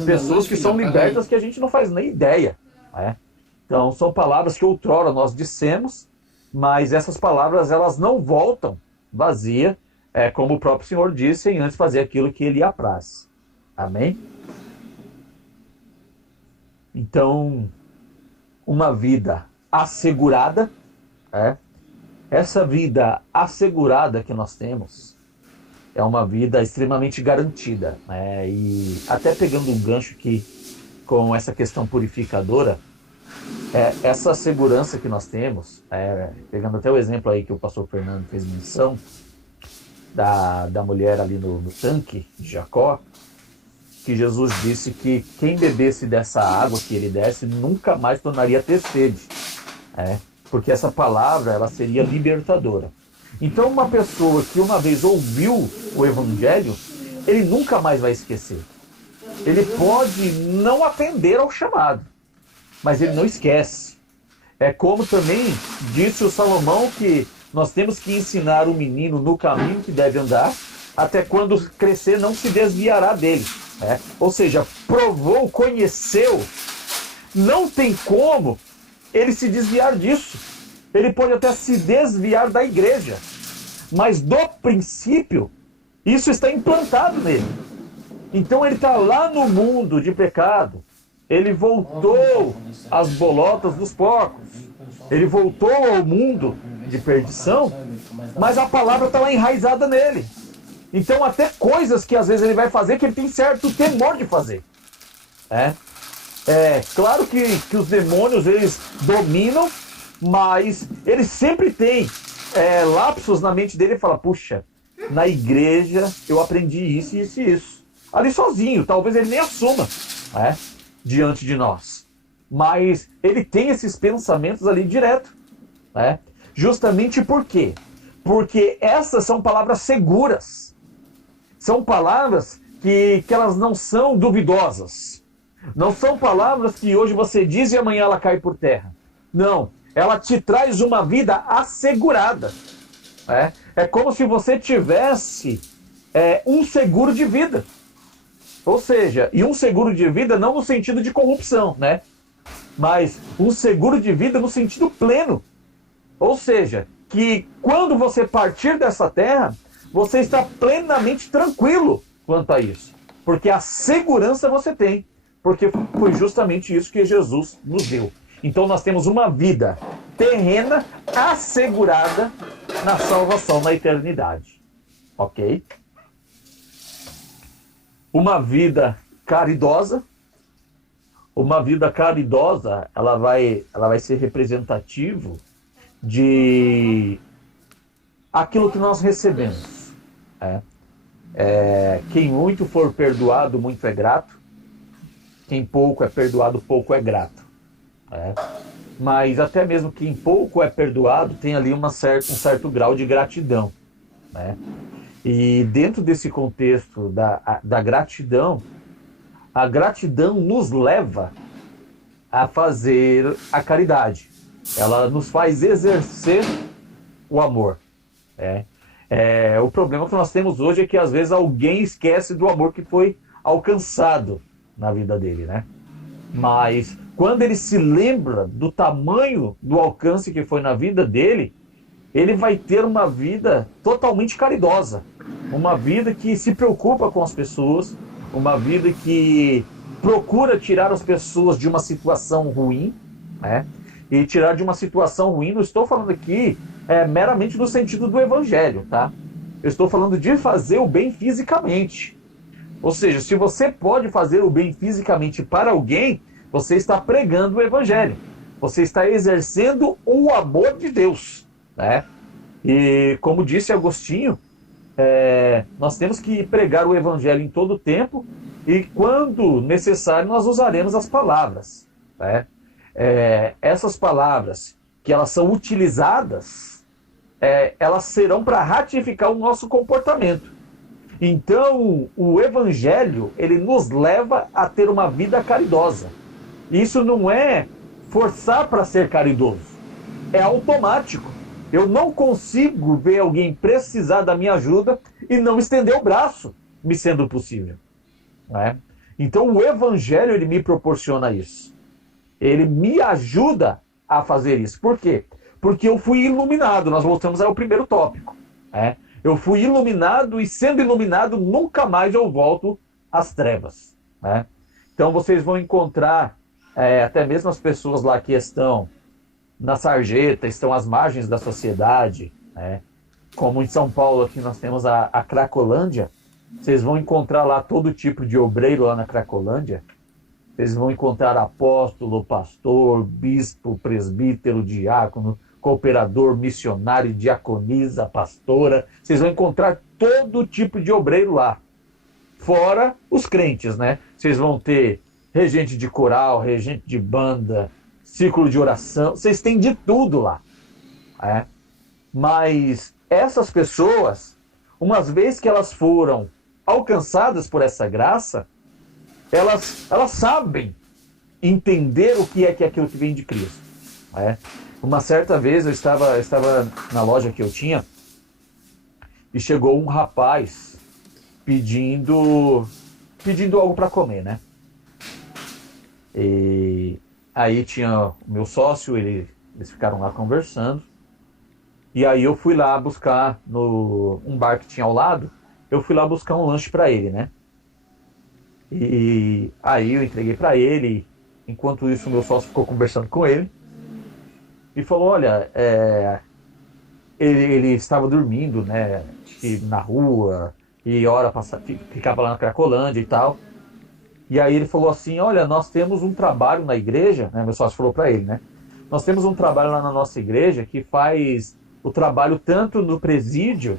Pessoas que são libertas que a gente não faz nem ideia, né? Então são palavras que outrora nós dissemos, mas essas palavras elas não voltam vazia, como o próprio Senhor disse, sem antes fazer aquilo que Ele apraz. Amém? Então, uma vida assegurada, essa vida assegurada que nós temos é uma vida extremamente garantida, né? E até pegando um gancho aqui com essa questão purificadora, essa segurança que nós temos, pegando até o exemplo aí que o pastor Fernando fez menção, da mulher ali no tanque de Jacó, que Jesus disse que quem bebesse dessa água que ele desse nunca mais tornaria a ter sede, porque essa palavra ela seria libertadora. Então uma pessoa que uma vez ouviu o evangelho, ele nunca mais vai esquecer. Ele pode não atender ao chamado, mas ele não esquece. É como também disse o Salomão, que nós temos que ensinar o menino no caminho que deve andar, até quando crescer não se desviará dele. Ou seja, provou, conheceu, não tem como ele se desviar disso. Ele pode até se desviar da igreja, mas do princípio, isso está implantado nele. Então ele está lá no mundo de pecado, ele voltou às bolotas dos porcos, ele voltou ao mundo de perdição, mas a palavra está lá enraizada nele. Então até coisas que às vezes ele vai fazer que ele tem certo temor de fazer. Claro que os demônios eles dominam, mas ele sempre tem lapsos na mente dele e fala: puxa, na igreja eu aprendi isso, isso e isso. Ali sozinho, talvez ele nem assuma diante de nós. Mas ele tem esses pensamentos ali direto. Justamente por quê? Porque essas são palavras seguras. São palavras que elas não são duvidosas. Não são palavras que hoje você diz e amanhã ela cai por terra. Não, ela te traz uma vida assegurada. É como se você tivesse um seguro de vida. Ou seja, e um seguro de vida não no sentido de corrupção, né? Mas um seguro de vida no sentido pleno. Ou seja, que quando você partir dessa terra, você está plenamente tranquilo quanto a isso. Porque a segurança você tem. Porque foi justamente isso que Jesus nos deu. Então nós temos uma vida terrena assegurada na salvação na eternidade. Ok? Uma vida caridosa. Uma vida caridosa, ela vai ser representativo de aquilo que nós recebemos. Quem muito for perdoado, muito é grato. Quem pouco é perdoado, pouco é grato. Mas até mesmo quem pouco é perdoado tem ali um certo grau de gratidão. E dentro desse contexto da gratidão, a gratidão nos leva a fazer a caridade. Ela nos faz exercer o amor. O problema que nós temos hoje é que às vezes alguém esquece do amor que foi alcançado na vida dele, né? Mas quando ele se lembra do tamanho do alcance que foi na vida dele, ele vai ter uma vida totalmente caridosa, uma vida que se preocupa com as pessoas, uma vida que procura tirar as pessoas de uma situação ruim, E tirar de uma situação ruim, não estou falando aqui meramente no sentido do evangelho, tá? Eu estou falando de fazer o bem fisicamente. Ou seja, se você pode fazer o bem fisicamente para alguém, você está pregando o evangelho. Você está exercendo o amor de Deus, né? E como disse Agostinho, nós temos que pregar o evangelho em todo o tempo e quando necessário nós usaremos as palavras, né? Essas palavras que elas são utilizadas, elas serão para ratificar o nosso comportamento. Então, o evangelho, ele nos leva a ter uma vida caridosa. Isso não é forçar para ser caridoso, é automático. Eu não consigo ver alguém precisar da minha ajuda e não estender o braço, me sendo possível, né? Então o evangelho, ele me proporciona isso. Ele me ajuda a fazer isso. Por quê? Porque eu fui iluminado. Nós voltamos ao primeiro tópico, né? Eu fui iluminado e sendo iluminado nunca mais eu volto às trevas, né? Então vocês vão encontrar até mesmo as pessoas lá que estão na sarjeta, estão às margens da sociedade, né? Como em São Paulo aqui nós temos a Cracolândia. Vocês vão encontrar lá todo tipo de obreiro lá na Cracolândia. Vocês vão encontrar apóstolo, pastor, bispo, presbítero, diácono, cooperador, missionário, diaconisa, pastora. Vocês vão encontrar todo tipo de obreiro lá. Fora os crentes, né? Vocês vão ter regente de coral, regente de banda, círculo de oração. Vocês têm de tudo lá, né? Mas essas pessoas, uma vez que elas foram alcançadas por essa graça, elas sabem entender o que é aquilo que vem de Cristo, né? Uma certa vez eu estava na loja que eu tinha e chegou um rapaz pedindo algo para comer, né? E aí tinha o meu sócio, eles ficaram lá conversando. E aí eu fui lá buscar um bar que tinha ao lado, eu fui lá buscar um lanche para ele, né? E aí eu entreguei para ele, enquanto isso o meu sócio ficou conversando com ele e falou, olha, ele estava dormindo, né, na rua, e hora ficava lá na Cracolândia e tal. E aí ele falou assim, olha, nós temos um trabalho na igreja, né, meu sócio falou para ele, né? Nós temos um trabalho lá na nossa igreja que faz o trabalho tanto no presídio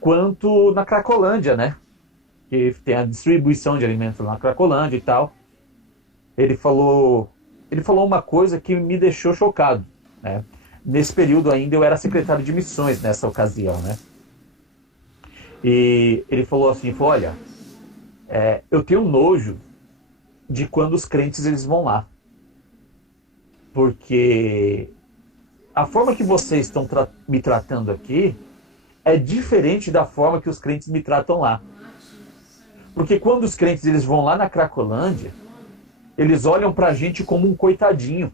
quanto na Cracolândia, né? Que tem a distribuição de alimentos lá na Cracolândia e tal. Ele falou uma coisa que me deixou chocado, né? Nesse período ainda eu era secretário de missões nessa ocasião, né? E ele falou assim, olha, eu tenho nojo de quando os crentes eles vão lá. Porque a forma que vocês estão me tratando aqui é diferente da forma que os crentes me tratam lá. Porque quando os crentes eles vão lá na Cracolândia, eles olham pra gente como um coitadinho.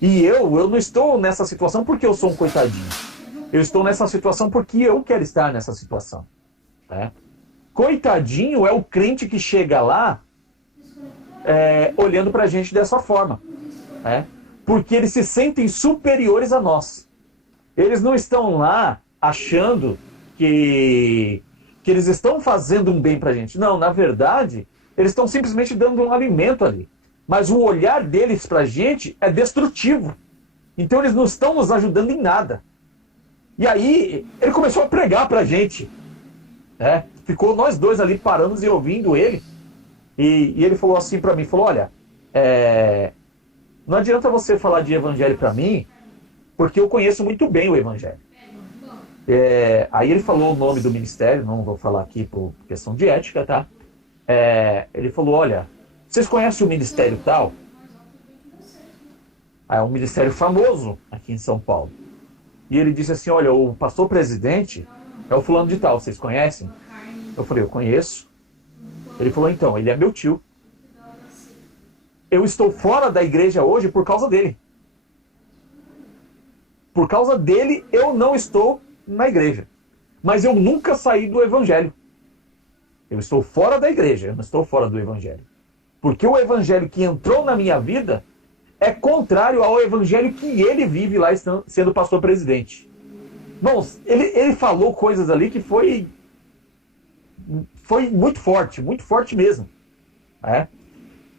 E eu não estou nessa situação porque eu sou um coitadinho. Eu estou nessa situação porque eu quero estar nessa situação, né? Coitadinho é o crente que chega lá olhando pra gente dessa forma, né? Porque eles se sentem superiores a nós. Eles não estão lá achando que eles estão fazendo um bem pra gente. Não, na verdade, eles estão simplesmente dando um alimento ali. Mas o olhar deles pra gente é destrutivo. Então eles não estão nos ajudando em nada. E aí, ele começou a pregar pra gente, né? Ficou nós dois ali parando e ouvindo ele. E ele falou assim pra mim, falou, olha, não adianta você falar de evangelho pra mim, porque eu conheço muito bem o evangelho. Aí ele falou o nome do ministério, não vou falar aqui por questão de ética, tá? Ele falou, olha, vocês conhecem o ministério tal? É um ministério famoso aqui em São Paulo. E ele disse assim, olha, o pastor presidente é o fulano de tal, vocês conhecem? Eu falei, eu conheço. Ele falou, então, ele é meu tio. Eu estou fora da igreja hoje por causa dele. Por causa dele, eu não estou na igreja. Mas eu nunca saí do evangelho. Eu estou fora da igreja, eu não estou fora do evangelho. Porque o evangelho que entrou na minha vida é contrário ao evangelho que ele vive lá sendo pastor presidente. Bom, ele falou coisas ali que foi muito forte mesmo. Né?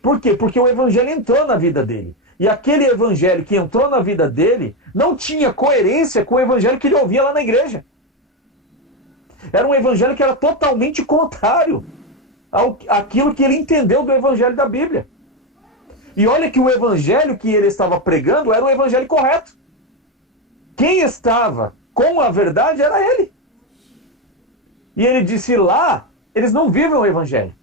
Por quê? Porque o evangelho entrou na vida dele. E aquele evangelho que entrou na vida dele não tinha coerência com o evangelho que ele ouvia lá na igreja. Era um evangelho que era totalmente contrário àquilo que ele entendeu do evangelho da Bíblia. E olha que o evangelho que ele estava pregando era o evangelho correto. Quem estava com a verdade era ele. E ele disse lá, eles não vivem o evangelho.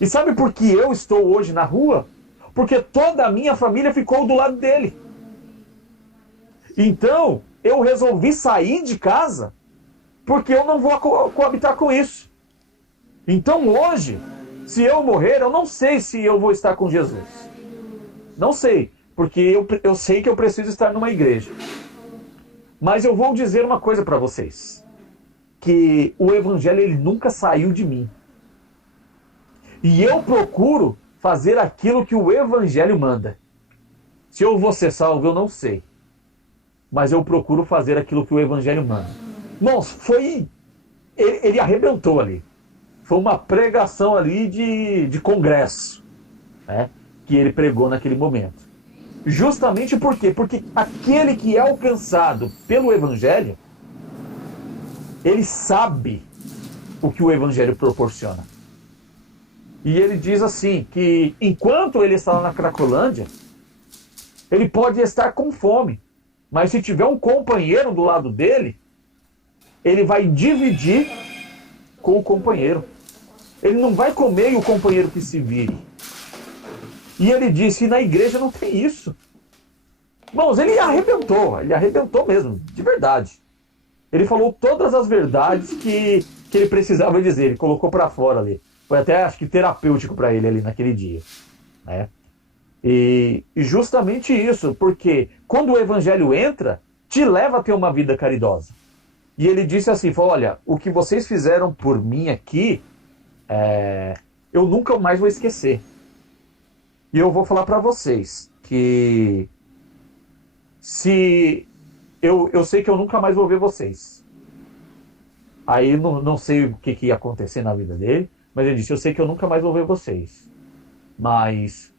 E sabe por que eu estou hoje na rua? Porque toda a minha família ficou do lado dele. Então, eu resolvi sair de casa, porque eu não vou coabitar com isso. Então hoje, se eu morrer, eu não sei se eu vou estar com Jesus. Não sei, porque eu sei que eu preciso estar numa igreja. Mas eu vou dizer uma coisa para vocês. Que o evangelho ele nunca saiu de mim. E eu procuro fazer aquilo que o evangelho manda. Se eu vou ser salvo, eu não sei. Mas eu procuro fazer aquilo que o evangelho manda. Irmãos, ele arrebentou ali. Foi uma pregação ali de congresso, né, que ele pregou naquele momento. Justamente por quê? Porque aquele que é alcançado pelo evangelho, ele sabe o que o evangelho proporciona. E ele diz assim, que enquanto ele está lá na Cracolândia, ele pode estar com fome, mas se tiver um companheiro do lado dele, ele vai dividir com o companheiro. Ele não vai comer e o companheiro que se vire. E ele disse, na igreja não tem isso. Irmãos, ele arrebentou mesmo, de verdade. Ele falou todas as verdades que ele precisava dizer, ele colocou para fora ali. Foi até, acho que, terapêutico para ele ali naquele dia. Né? E justamente isso, porque quando o evangelho entra, te leva a ter uma vida caridosa. E ele disse assim, falou, olha, o que vocês fizeram por mim aqui, eu nunca mais vou esquecer. E eu vou falar para vocês que se eu sei que eu nunca mais vou ver vocês. Aí não sei o que ia acontecer na vida dele, mas ele disse, eu sei que eu nunca mais vou ver vocês. Mas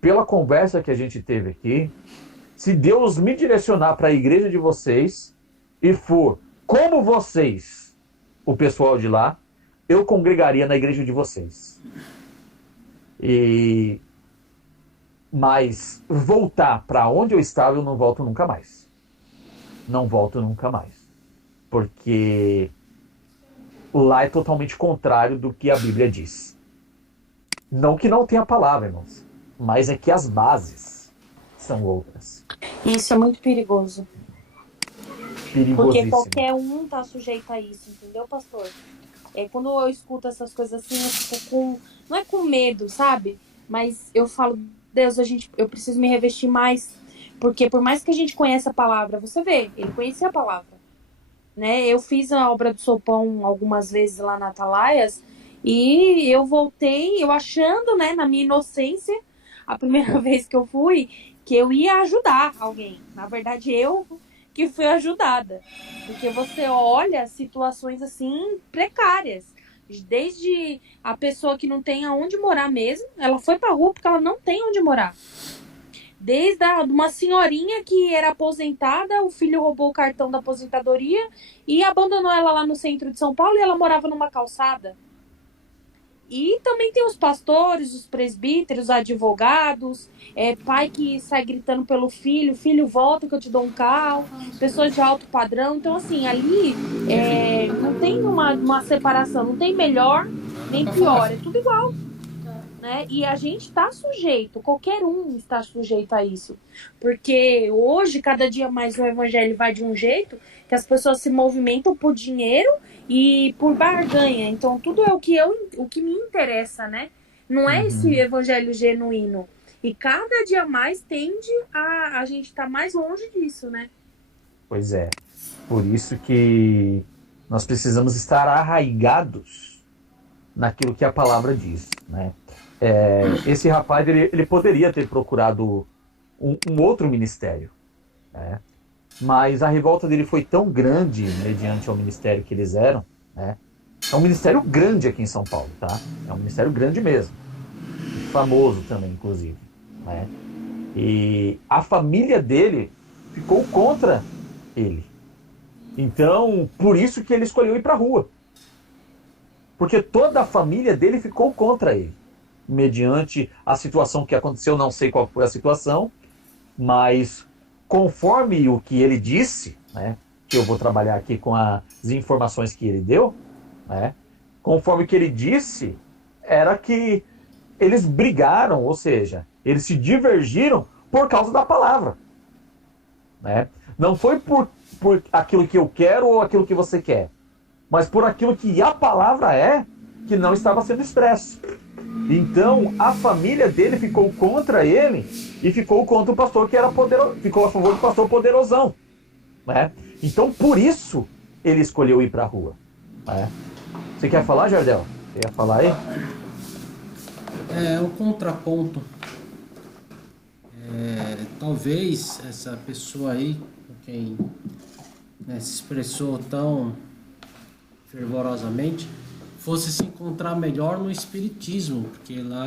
pela conversa que a gente teve aqui, se Deus me direcionar para a igreja de vocês e for como vocês, o pessoal de lá, eu congregaria na igreja de vocês. Mas voltar para onde eu estava, eu não volto nunca mais. Não volto nunca mais. Porque lá é totalmente contrário do que a Bíblia diz. Não que não tenha palavra, irmãos, mas é que as bases são outras. Isso é muito perigoso. Porque qualquer um tá sujeito a isso, entendeu, pastor? Quando eu escuto essas coisas assim, eu fico com... Não é com medo, sabe? Mas eu falo, Deus, eu preciso me revestir mais. Porque por mais que a gente conheça a palavra, você vê, ele conhecia a palavra. Né? Eu fiz a obra do sopão algumas vezes lá na Atalaias e eu voltei, eu achando, né, na minha inocência, a primeira vez que eu fui, que eu ia ajudar alguém. Na verdade, eu que fui ajudada. Porque você olha situações assim precárias. Desde a pessoa que não tem aonde morar mesmo, ela foi pra rua porque ela não tem onde morar. Desde uma senhorinha que era aposentada, o filho roubou o cartão da aposentadoria e abandonou ela lá no centro de São Paulo e ela morava numa calçada. E também tem os pastores, os presbíteros, os advogados, pai que sai gritando pelo filho, filho, volta que eu te dou um carro, pessoas de alto padrão. Então, assim, ali não tem uma separação, não tem melhor nem pior, é tudo igual. Né? E a gente está sujeito, qualquer um está sujeito a isso. Porque hoje, cada dia mais o evangelho vai de um jeito que as pessoas se movimentam por dinheiro e por barganha. Então, tudo é o que me interessa, né? Não é esse evangelho genuíno. E cada dia mais tende a gente estar mais longe disso, né? Pois é. Por isso que nós precisamos estar arraigados naquilo que a palavra diz, né? Esse rapaz, ele poderia ter procurado um outro ministério, né? mas a revolta dele foi tão grande mediante ao ministério que eles eram, né? É um ministério grande aqui em São Paulo, tá? É um ministério grande mesmo. Famoso também, inclusive, né? E a família dele ficou contra ele. Então, por isso que ele escolheu ir para a rua. Porque toda a família dele ficou contra ele. Mediante a situação que aconteceu, não sei qual foi a situação, mas conforme o que ele disse, né, que eu vou trabalhar aqui com as informações que ele deu, né, conforme o que ele disse, era que eles brigaram, ou seja, eles se divergiram por causa da palavra. Né? Não foi por aquilo que eu quero ou aquilo que você quer, mas por aquilo que a palavra é, que não estava sendo expresso. Então, a família dele ficou contra ele e ficou contra o pastor que era poderoso, ficou a favor do pastor poderosão. Né? Então, por isso, ele escolheu ir para a rua. Né? Você quer falar, Jardel? Você ia falar aí? É um contraponto. Talvez essa pessoa aí, com quem, né, se expressou tão fervorosamente, fosse se encontrar melhor no espiritismo, porque lá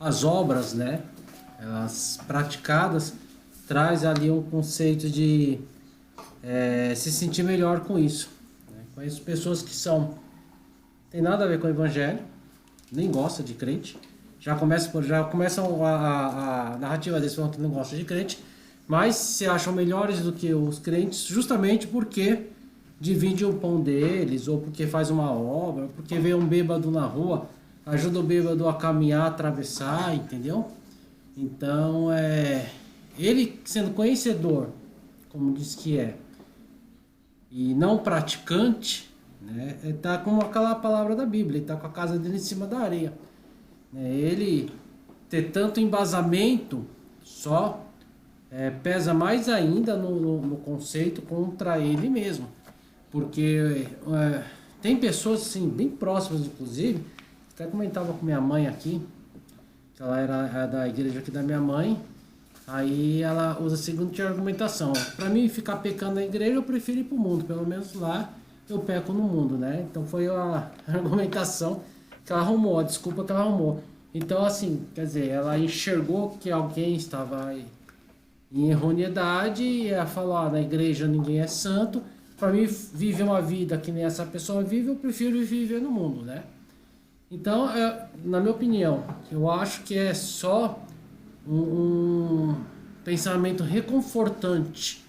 as obras, né, elas praticadas, traz ali um conceito de se sentir melhor com isso. Né? Conheço pessoas que tem nada a ver com o evangelho, nem gosta de crente, já começam a narrativa deles falando que não gosta de crente, mas se acham melhores do que os crentes justamente porque divide o pão deles, ou porque faz uma obra, ou porque vê um bêbado na rua, ajuda o bêbado a caminhar, a atravessar, entendeu? Então, ele sendo conhecedor, como diz que é, e não praticante, né, ele está com aquela palavra da Bíblia, ele está com a casa dele em cima da areia. Ele ter tanto embasamento só pesa mais ainda no conceito contra ele mesmo. Porque tem pessoas assim, bem próximas, inclusive, até comentava com minha mãe aqui, que ela era da igreja aqui da minha mãe, aí ela usa a seguinte argumentação: para mim ficar pecando na igreja, eu prefiro ir para o mundo, pelo menos lá eu peco no mundo, né? Então foi a argumentação que ela arrumou, a desculpa que ela arrumou. Então, assim, quer dizer, ela enxergou que alguém estava em erroneidade e ela falou: na igreja ninguém é santo, para mim viver uma vida que nem essa pessoa vive, eu prefiro viver no mundo, né? Então, na minha opinião, eu acho que é só um pensamento reconfortante,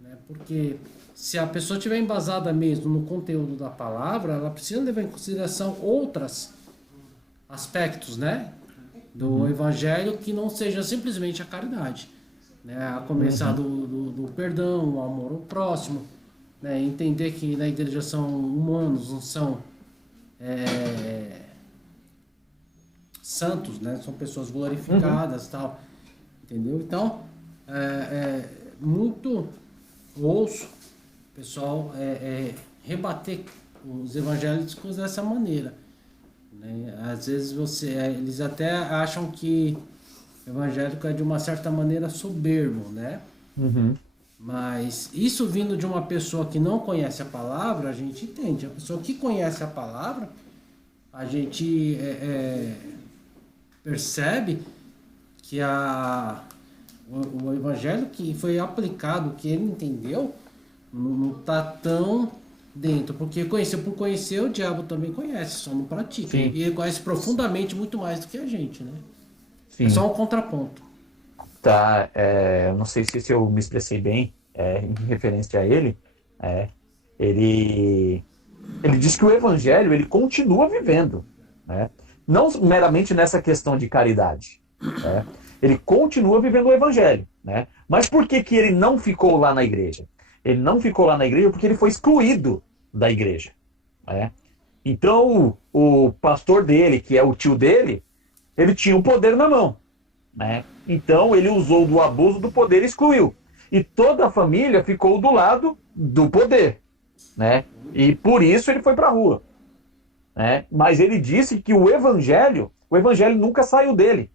né? Porque se a pessoa estiver embasada mesmo no conteúdo da palavra, ela precisa levar em consideração outros aspectos, né, do evangelho, que não seja simplesmente a caridade, né? A começar do perdão, o amor ao próximo, né? Entender que na igreja são humanos, não são santos, né? São pessoas glorificadas, tal, entendeu? Então, muito ouço o pessoal rebater os evangélicos dessa maneira, né? Às vezes eles até acham que o evangélico é de uma certa maneira soberbo, né? Mas isso vindo de uma pessoa que não conhece a palavra, a gente entende. A pessoa que conhece a palavra, a gente percebe que o evangelho que foi aplicado, que ele entendeu, não está tão dentro. Porque por conhecer, o diabo também conhece, só não pratica. Sim. E ele conhece profundamente muito mais do que a gente, né? Sim. É só um contraponto. Tá, eu não sei se eu me expressei bem em referência a ele. Ele diz que o evangelho ele continua vivendo, né? Não meramente nessa questão de caridade, né? Ele continua vivendo o evangelho, né? Mas por que ele não ficou lá na igreja? Ele não ficou lá na igreja porque ele foi excluído da igreja, né? Então o pastor dele, que é o tio dele, ele tinha o poder na mão, né? Então ele usou do abuso do poder e excluiu. E toda a família ficou do lado do poder, né? E por isso ele foi para a rua, né? Mas ele disse que o evangelho nunca saiu dele.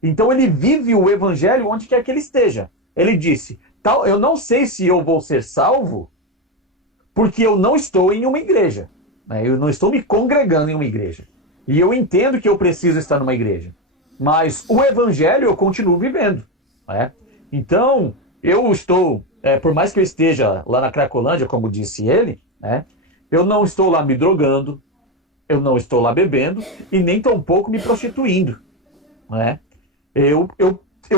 Então ele vive o evangelho onde quer que ele esteja. Ele disse: eu não sei se eu vou ser salvo porque eu não estou em uma igreja. Né? Eu não estou me congregando em uma igreja. E eu entendo que eu preciso estar numa igreja. Mas o evangelho eu continuo vivendo. Né? Então, eu estou, por mais que eu esteja lá na Cracolândia, como disse ele, né? Eu não estou lá me drogando, eu não estou lá bebendo e nem tampouco me prostituindo. Né? Eu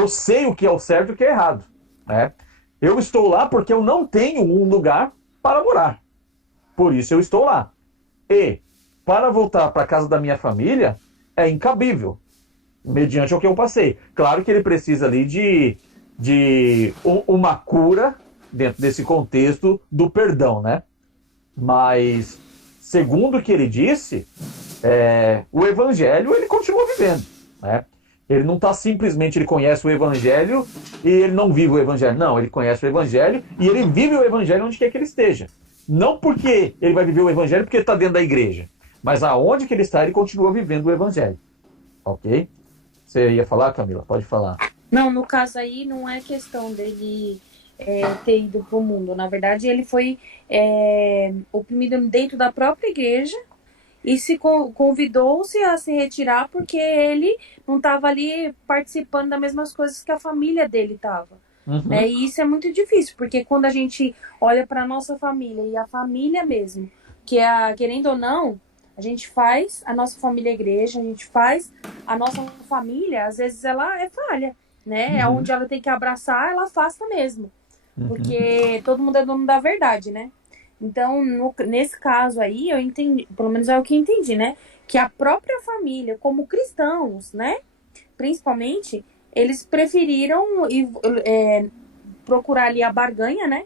sei o que é o certo e o que é errado. Né? Eu estou lá porque eu não tenho um lugar para morar. Por isso eu estou lá. E, para voltar para a casa da minha família, é incabível, mediante o que eu passei. Claro que ele precisa ali de uma cura dentro desse contexto do perdão, né? Mas, segundo o que ele disse, o evangelho ele continua vivendo, né? Ele não está simplesmente, ele conhece o evangelho e ele não vive o evangelho. Não, ele conhece o evangelho e ele vive o evangelho onde quer que ele esteja. Não porque ele vai viver o evangelho porque ele está dentro da igreja, mas aonde que ele está, ele continua vivendo o evangelho. Ok? Você ia falar, Camila? Pode falar. Não, no caso aí não é questão dele ter ido pro mundo. Na verdade, ele foi oprimido dentro da própria igreja e se convidou-se a se retirar porque ele não estava ali participando das mesmas coisas que a família dele estava. Uhum. E isso é muito difícil, porque quando a gente olha para nossa família e a família mesmo, que querendo ou não, a gente faz a nossa família igreja, a gente faz a nossa família, às vezes ela é falha, né? É onde ela tem que abraçar, ela afasta mesmo. Porque todo mundo é dono da verdade, né? Então, nesse caso aí, eu entendi, pelo menos é o que eu entendi, né? Que a própria família, como cristãos, né? Principalmente, eles preferiram procurar ali a barganha, né?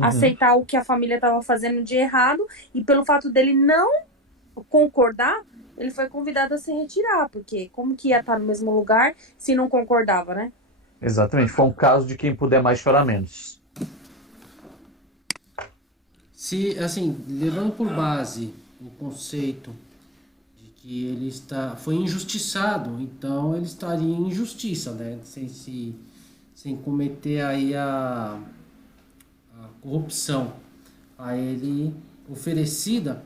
Aceitar o que a família estava fazendo de errado. E pelo fato dele não concordar, ele foi convidado a se retirar. Porque como que ia estar no mesmo lugar se não concordava, né? Exatamente. Foi um caso de quem puder mais chorar menos. Se, assim, levando por base o conceito de que ele foi injustiçado, então ele estaria em injustiça, né? Sem cometer aí a corrupção a ele oferecida,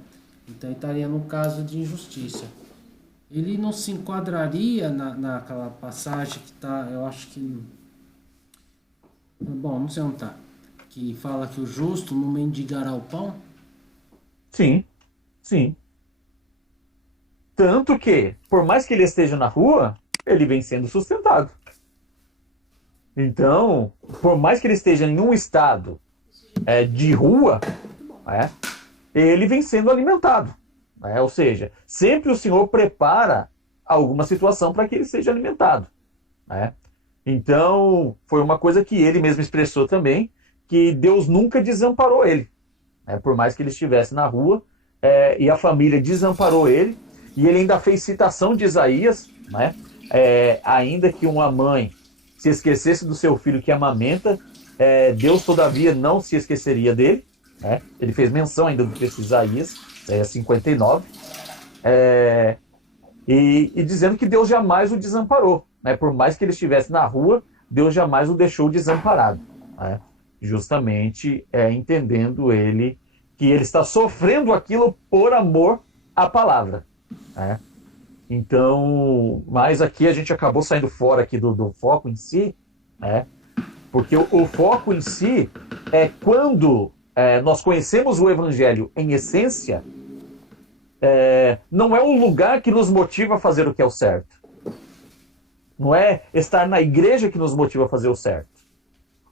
então ele estaria no caso de injustiça. Ele não se enquadraria naquela passagem que está, eu acho que... Bom, não sei onde está. Que fala que o justo não mendigará o pão? Sim, sim. Tanto que, por mais que ele esteja na rua, ele vem sendo sustentado. Então, por mais que ele esteja em um estado de rua, ele vem sendo alimentado. Ou seja, sempre o Senhor prepara alguma situação para que ele seja alimentado. Então, foi uma coisa que ele mesmo expressou também, que Deus nunca desamparou ele. Por mais que ele estivesse na rua, e a família desamparou ele, e ele ainda fez citação de Isaías, ainda que uma mãe se esquecesse do seu filho que amamenta, Deus todavia não se esqueceria dele. Ele fez menção ainda do texto de Isaías, 59, e dizendo que Deus jamais o desamparou. Por mais que ele estivesse na rua, Deus jamais o deixou desamparado. Justamente entendendo ele que ele está sofrendo aquilo por amor à palavra. Então, mas aqui a gente acabou saindo fora aqui do foco em si, porque o foco em si é quando nós conhecemos o Evangelho em essência, não é um lugar que nos motiva a fazer o que é o certo. Não é estar na igreja que nos motiva a fazer o certo.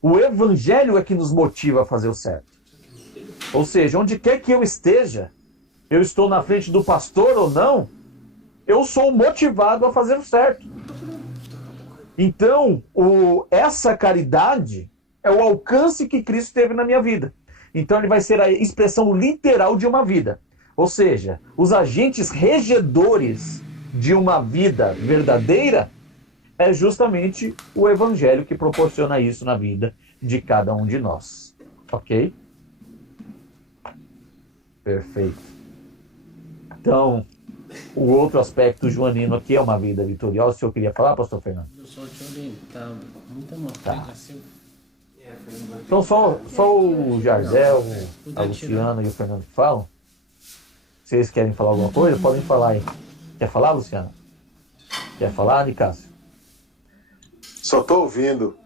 O Evangelho é que nos motiva a fazer o certo. Ou seja, onde quer que eu esteja, eu estou na frente do pastor ou não, eu sou motivado a fazer o certo. Então, essa caridade é o alcance que Cristo teve na minha vida. Então, ele vai ser a expressão literal de uma vida. Ou seja, os agentes regedores de uma vida verdadeira é justamente o Evangelho que proporciona isso na vida de cada um de nós. Ok? Perfeito. Então, o outro aspecto joanino aqui é uma vida vitoriosa. O senhor queria falar, pastor Fernando? Eu só te orientava. Muita manteiga, assim. Então só o Jardel, a Luciana e o Fernando que falam. Vocês querem falar alguma coisa? Podem falar aí. Quer falar, Luciana? Quer falar, Nicásio? Só tô ouvindo.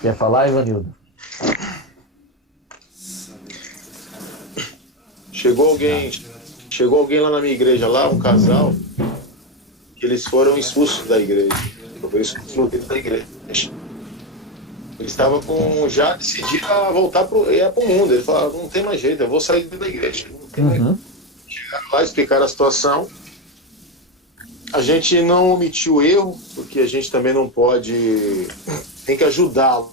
Quer falar, Ivanildo? Chegou alguém lá na minha igreja, lá, um casal, que eles foram expulsos da igreja. Por isso que eu fui da igreja. Eles estavam já decididos a voltar para o mundo. Eles falaram, não tem mais jeito, eu vou sair da igreja. Chegaram lá, explicaram a situação. A gente não omitiu o erro, porque a gente também não pode... Tem que ajudá-lo.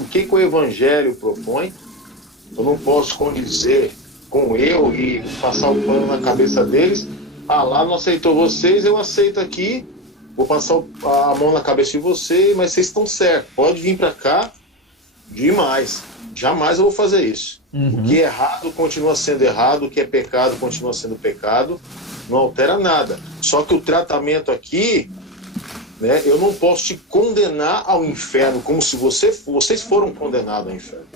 O que o Evangelho propõe, eu não posso condizer com o erro e passar o pano na cabeça deles. Ah, lá não aceitou vocês, eu aceito aqui. Vou passar a mão na cabeça de vocês, mas vocês estão certos. Pode vir para cá demais. Jamais eu vou fazer isso. O que é errado continua sendo errado, o que é pecado continua sendo pecado. Não altera nada. Só que o tratamento aqui, né, eu não posso te condenar ao inferno como se vocês foram condenados ao inferno.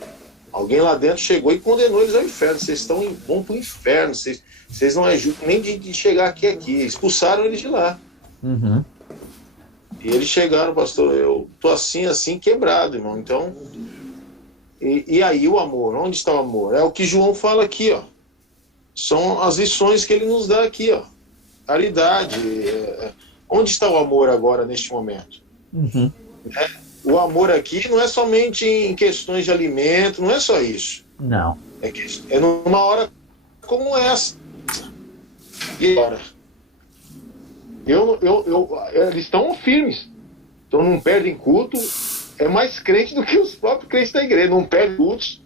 Alguém lá dentro chegou e condenou eles ao inferno. Vocês vão para o inferno. Vocês não é justo nem de chegar aqui. Expulsaram eles de lá. E eles chegaram, pastor, eu tô assim, quebrado, irmão. Então, e aí o amor? Onde está o amor? É o que João fala aqui, ó. São as lições que ele nos dá aqui, ó. Caridade. Onde está o amor agora, neste momento? O amor aqui não é somente em questões de alimento, não é só isso. Não. É numa hora como essa. E agora? Eles estão firmes. Então não perdem culto. É mais crente do que os próprios crentes da igreja. Não perdem cultos.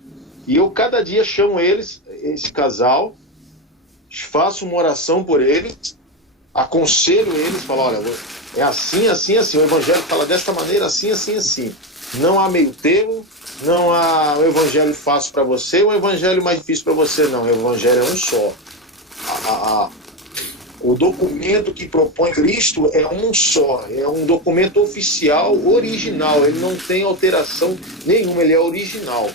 E eu cada dia chamo eles, esse casal, faço uma oração por eles, aconselho eles, falo, olha, é assim, assim, assim. O evangelho fala desta maneira, assim, assim, assim. Não há meio termo, não há o evangelho fácil para você, o evangelho mais difícil para você, não. O evangelho é um só. O documento que propõe Cristo é um só, é um documento oficial, original, ele não tem alteração nenhuma, ele é original,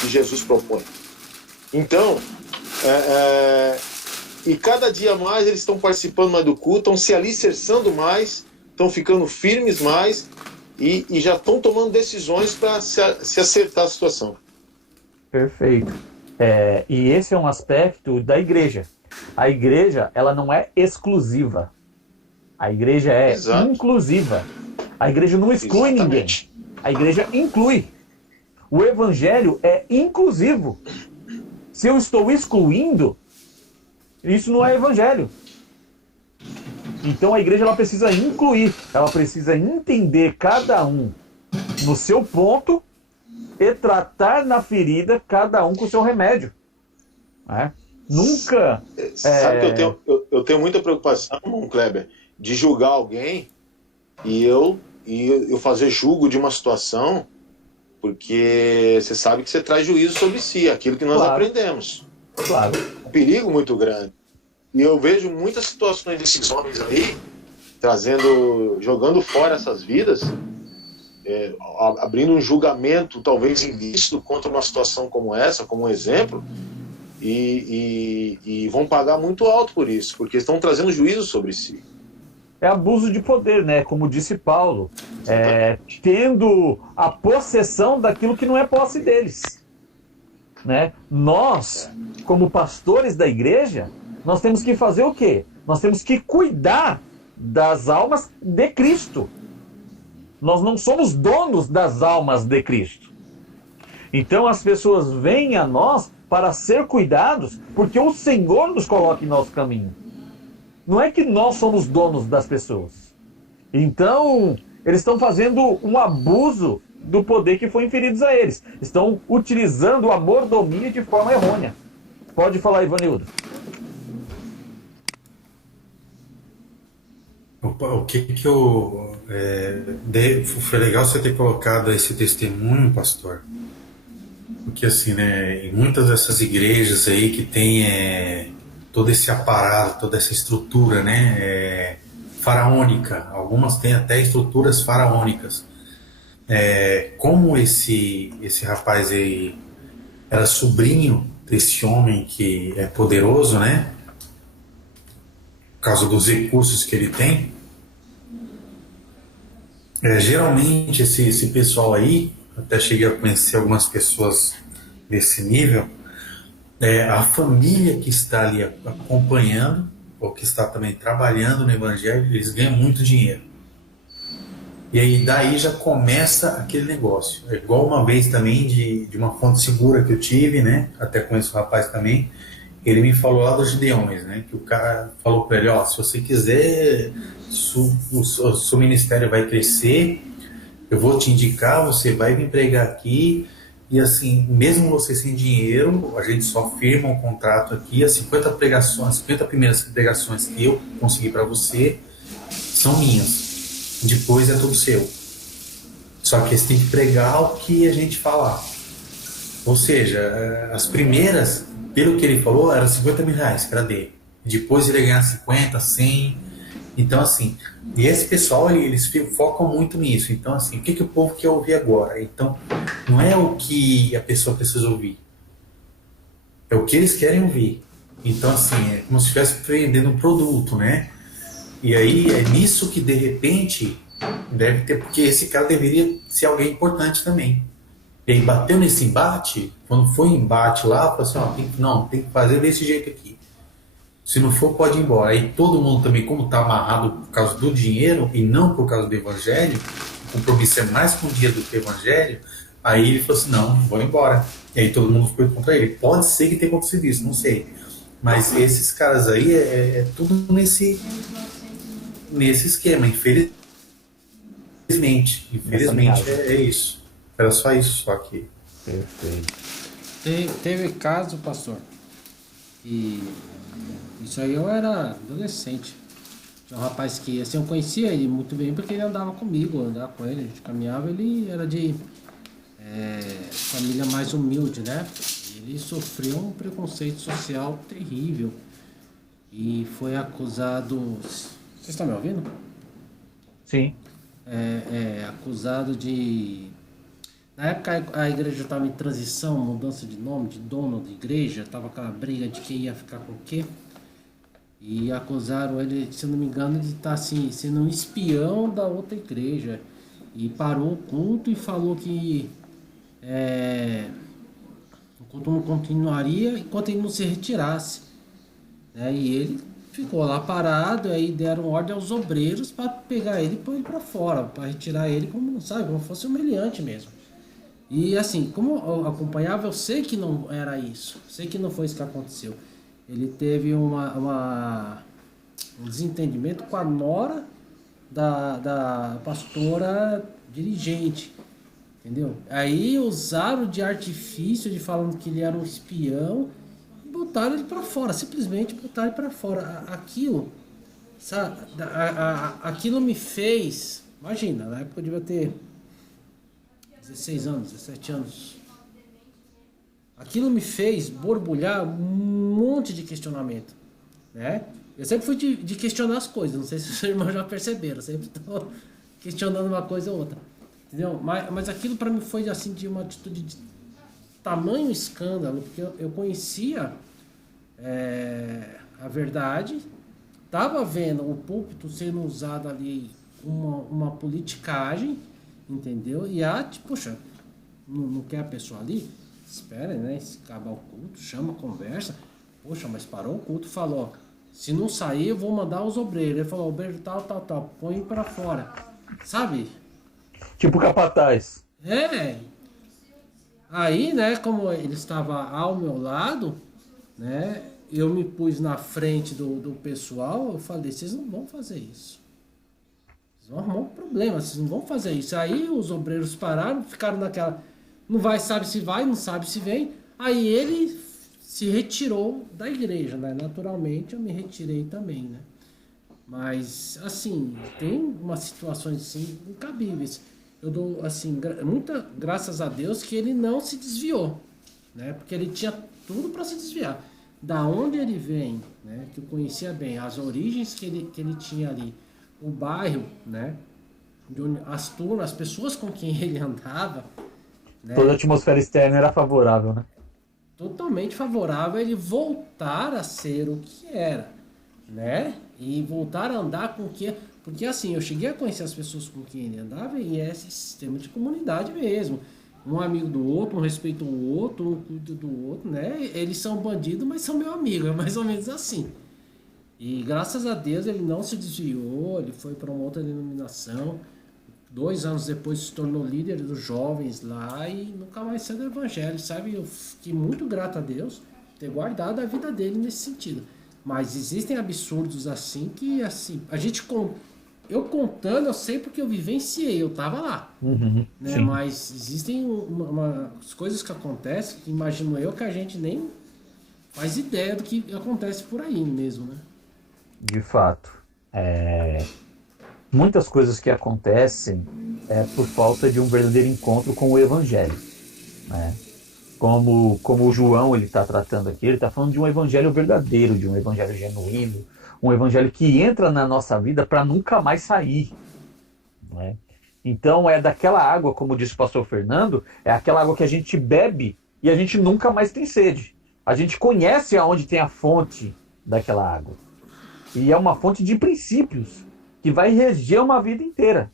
que Jesus propõe. Então, e cada dia mais eles estão participando mais do culto, estão se alicerçando mais, estão ficando firmes mais e já estão tomando decisões para se acertar a situação. Perfeito. E esse é um aspecto da igreja. A igreja, ela não é exclusiva. A igreja é inclusiva. A igreja não exclui ninguém. A igreja inclui. O evangelho é inclusivo. Se eu estou excluindo, isso não é evangelho. Então a igreja ela precisa incluir. Ela precisa entender cada um no seu ponto e tratar na ferida cada um com o seu remédio. Nunca... Sabe que eu tenho muita preocupação, Kleber, de julgar alguém e eu fazer julgo de uma situação, porque você sabe que você traz juízo sobre si, aquilo que nós aprendemos. Claro. Um perigo muito grande. E eu vejo muitas situações desses homens aí, jogando fora essas vidas, abrindo um julgamento talvez ilícito contra uma situação como essa, como um exemplo, e vão pagar muito alto por isso, porque estão trazendo juízo sobre si. É abuso de poder, né? Como disse Paulo, tendo a possessão daquilo que não é posse deles. Né? Nós, como pastores da igreja, nós temos que fazer o quê? Nós temos que cuidar das almas de Cristo. Nós não somos donos das almas de Cristo. Então as pessoas vêm a nós para ser cuidados, porque o Senhor nos coloca em nosso caminho. Não é que nós somos donos das pessoas. Então, eles estão fazendo um abuso do poder que foi inferido a eles. Estão utilizando a mordomia de forma errônea. Pode falar, Ivanildo. O que eu... foi legal você ter colocado esse testemunho, pastor. Porque assim, né, em muitas dessas igrejas aí que tem todo esse aparato, toda essa estrutura, né, faraônica, algumas têm até estruturas faraônicas. Como esse rapaz aí era sobrinho desse homem que é poderoso, né? Por causa dos recursos que ele tem. Geralmente esse pessoal aí, até cheguei a conhecer algumas pessoas desse nível, a família que está ali acompanhando, ou que está também trabalhando no Evangelho, eles ganham muito dinheiro. E aí daí já começa aquele negócio. É igual uma vez também de uma fonte segura que eu tive, né? Até conheço o rapaz também. Ele me falou lá dos Gideões, né? Que o cara falou para ele, ó, se você quiser, o seu ministério vai crescer, eu vou te indicar, você vai me pregar aqui, e assim, mesmo você sem dinheiro, a gente só firma um contrato aqui, as 50 pregações, 50 primeiras pregações que eu consegui para você são minhas. Depois é tudo seu. Só que você tem que pregar o que a gente falar. Ou seja, as primeiras, pelo que ele falou, eram 50 mil reais que era dele. Depois ele ia ganhar 50, 100. Então, assim, e esse pessoal, eles focam muito nisso. Então, assim, o que o povo quer ouvir agora? Então, não é o que a pessoa precisa ouvir. É o que eles querem ouvir. Então, assim, é como se estivesse vendendo um produto, né? E aí, é nisso que, de repente, deve ter... Porque esse cara deveria ser alguém importante também. E aí, bateu nesse embate, quando foi embate lá, falou assim, ó, tem que fazer desse jeito aqui. Se não for, pode ir embora. Aí todo mundo também, como está amarrado por causa do dinheiro e não por causa do evangelho, o compromisso é mais com o dinheiro do que o evangelho, aí ele falou assim, não, vou embora. E aí todo mundo foi contra ele. Pode ser que tenha acontecido isso, não sei. Mas esses caras aí é tudo nesse esquema, infelizmente. Infelizmente é isso. Era só isso, só que... Perfeito. Teve caso, pastor, e isso aí eu era adolescente. Tinha um rapaz que, assim, eu conhecia ele muito bem porque ele andava comigo, eu andava com ele, a gente caminhava, ele era de família mais humilde, né? Ele sofreu um preconceito social terrível e foi acusado... Vocês estão me ouvindo? Sim. Acusado de... Na época a igreja estava em transição, mudança de nome, de dono de igreja, estava aquela briga de quem ia ficar com o quê. E acusaram ele, se não me engano, de estar assim, sendo um espião da outra igreja. E parou o culto e falou que o culto não continuaria enquanto ele não se retirasse. Né? E ele ficou lá parado, aí deram ordem aos obreiros para pegar ele e pôr ele para fora, para retirar ele como fosse humilhante mesmo. E assim, como eu acompanhava, eu sei que não era isso. Sei que não foi isso que aconteceu. Ele teve um desentendimento com a nora da pastora dirigente. Entendeu? Aí usaram de artifício, de falando que ele era um espião, e botaram ele para fora. Simplesmente botaram ele para fora. Aquilo, sabe? Aquilo me fez... Imagina, na época eu devia ter 16 anos, 17 anos. Aquilo me fez borbulhar um monte de questionamento, né? Eu sempre fui de questionar as coisas, não sei se os irmãos já perceberam, eu sempre estou questionando uma coisa ou outra, entendeu? Mas aquilo para mim foi assim de uma atitude de tamanho escândalo, porque eu conhecia a verdade, estava vendo o púlpito sendo usado ali uma politicagem, entendeu? E poxa, não quer a pessoa ali? Espera, né? Se acabar o culto, chama, conversa. Poxa, mas parou o culto, falou, ó, se não sair, eu vou mandar os obreiros. Ele falou, obreiro tal, põe para fora. Sabe? Tipo capataz. Aí, né, como ele estava ao meu lado, né, eu me pus na frente do pessoal, eu falei, vocês não vão fazer isso. Vocês vão arrumar um problema, vocês não vão fazer isso. Aí os obreiros pararam, ficaram naquela... Não vai, sabe se vai, não sabe se vem. Aí ele se retirou da igreja, né? Naturalmente eu me retirei também, né? Mas, assim, tem umas situações assim incabíveis. Eu dou, assim, muita graças a Deus que ele não se desviou, né? Porque ele tinha tudo para se desviar. Da onde ele vem, né? Que eu conhecia bem, as origens que ele tinha ali, o bairro, né? As pessoas com quem ele andava, né? Toda a atmosfera externa era favorável, né? Totalmente favorável a ele voltar a ser o que era, né? E voltar a andar com o que... Porque assim, eu cheguei a conhecer as pessoas com quem ele andava e é esse sistema de comunidade mesmo. Um amigo do outro, um respeita o outro, um cuida do outro, né? Eles são bandidos, mas são meu amigo, é mais ou menos assim. E graças a Deus ele não se desviou, ele foi para uma outra denominação. 2 anos depois se tornou líder dos jovens lá e nunca mais saiu do evangelho, sabe? Eu fiquei muito grato a Deus ter guardado a vida dele nesse sentido. Mas existem absurdos assim que, assim, eu contando, eu sei porque eu vivenciei, eu tava lá. Né? Mas existem umas coisas que acontecem que imagino eu que a gente nem faz ideia do que acontece por aí mesmo, né? De fato. Muitas coisas que acontecem por falta de um verdadeiro encontro com o Evangelho, né? Como o João está tratando aqui, ele está falando de um Evangelho verdadeiro, de um Evangelho genuíno, um Evangelho que entra na nossa vida para nunca mais sair, né? Então é daquela água, como disse o pastor Fernando, é aquela água que a gente bebe e a gente nunca mais tem sede. A gente conhece aonde tem a fonte daquela água. E é uma fonte de princípios que vai reger uma vida inteira,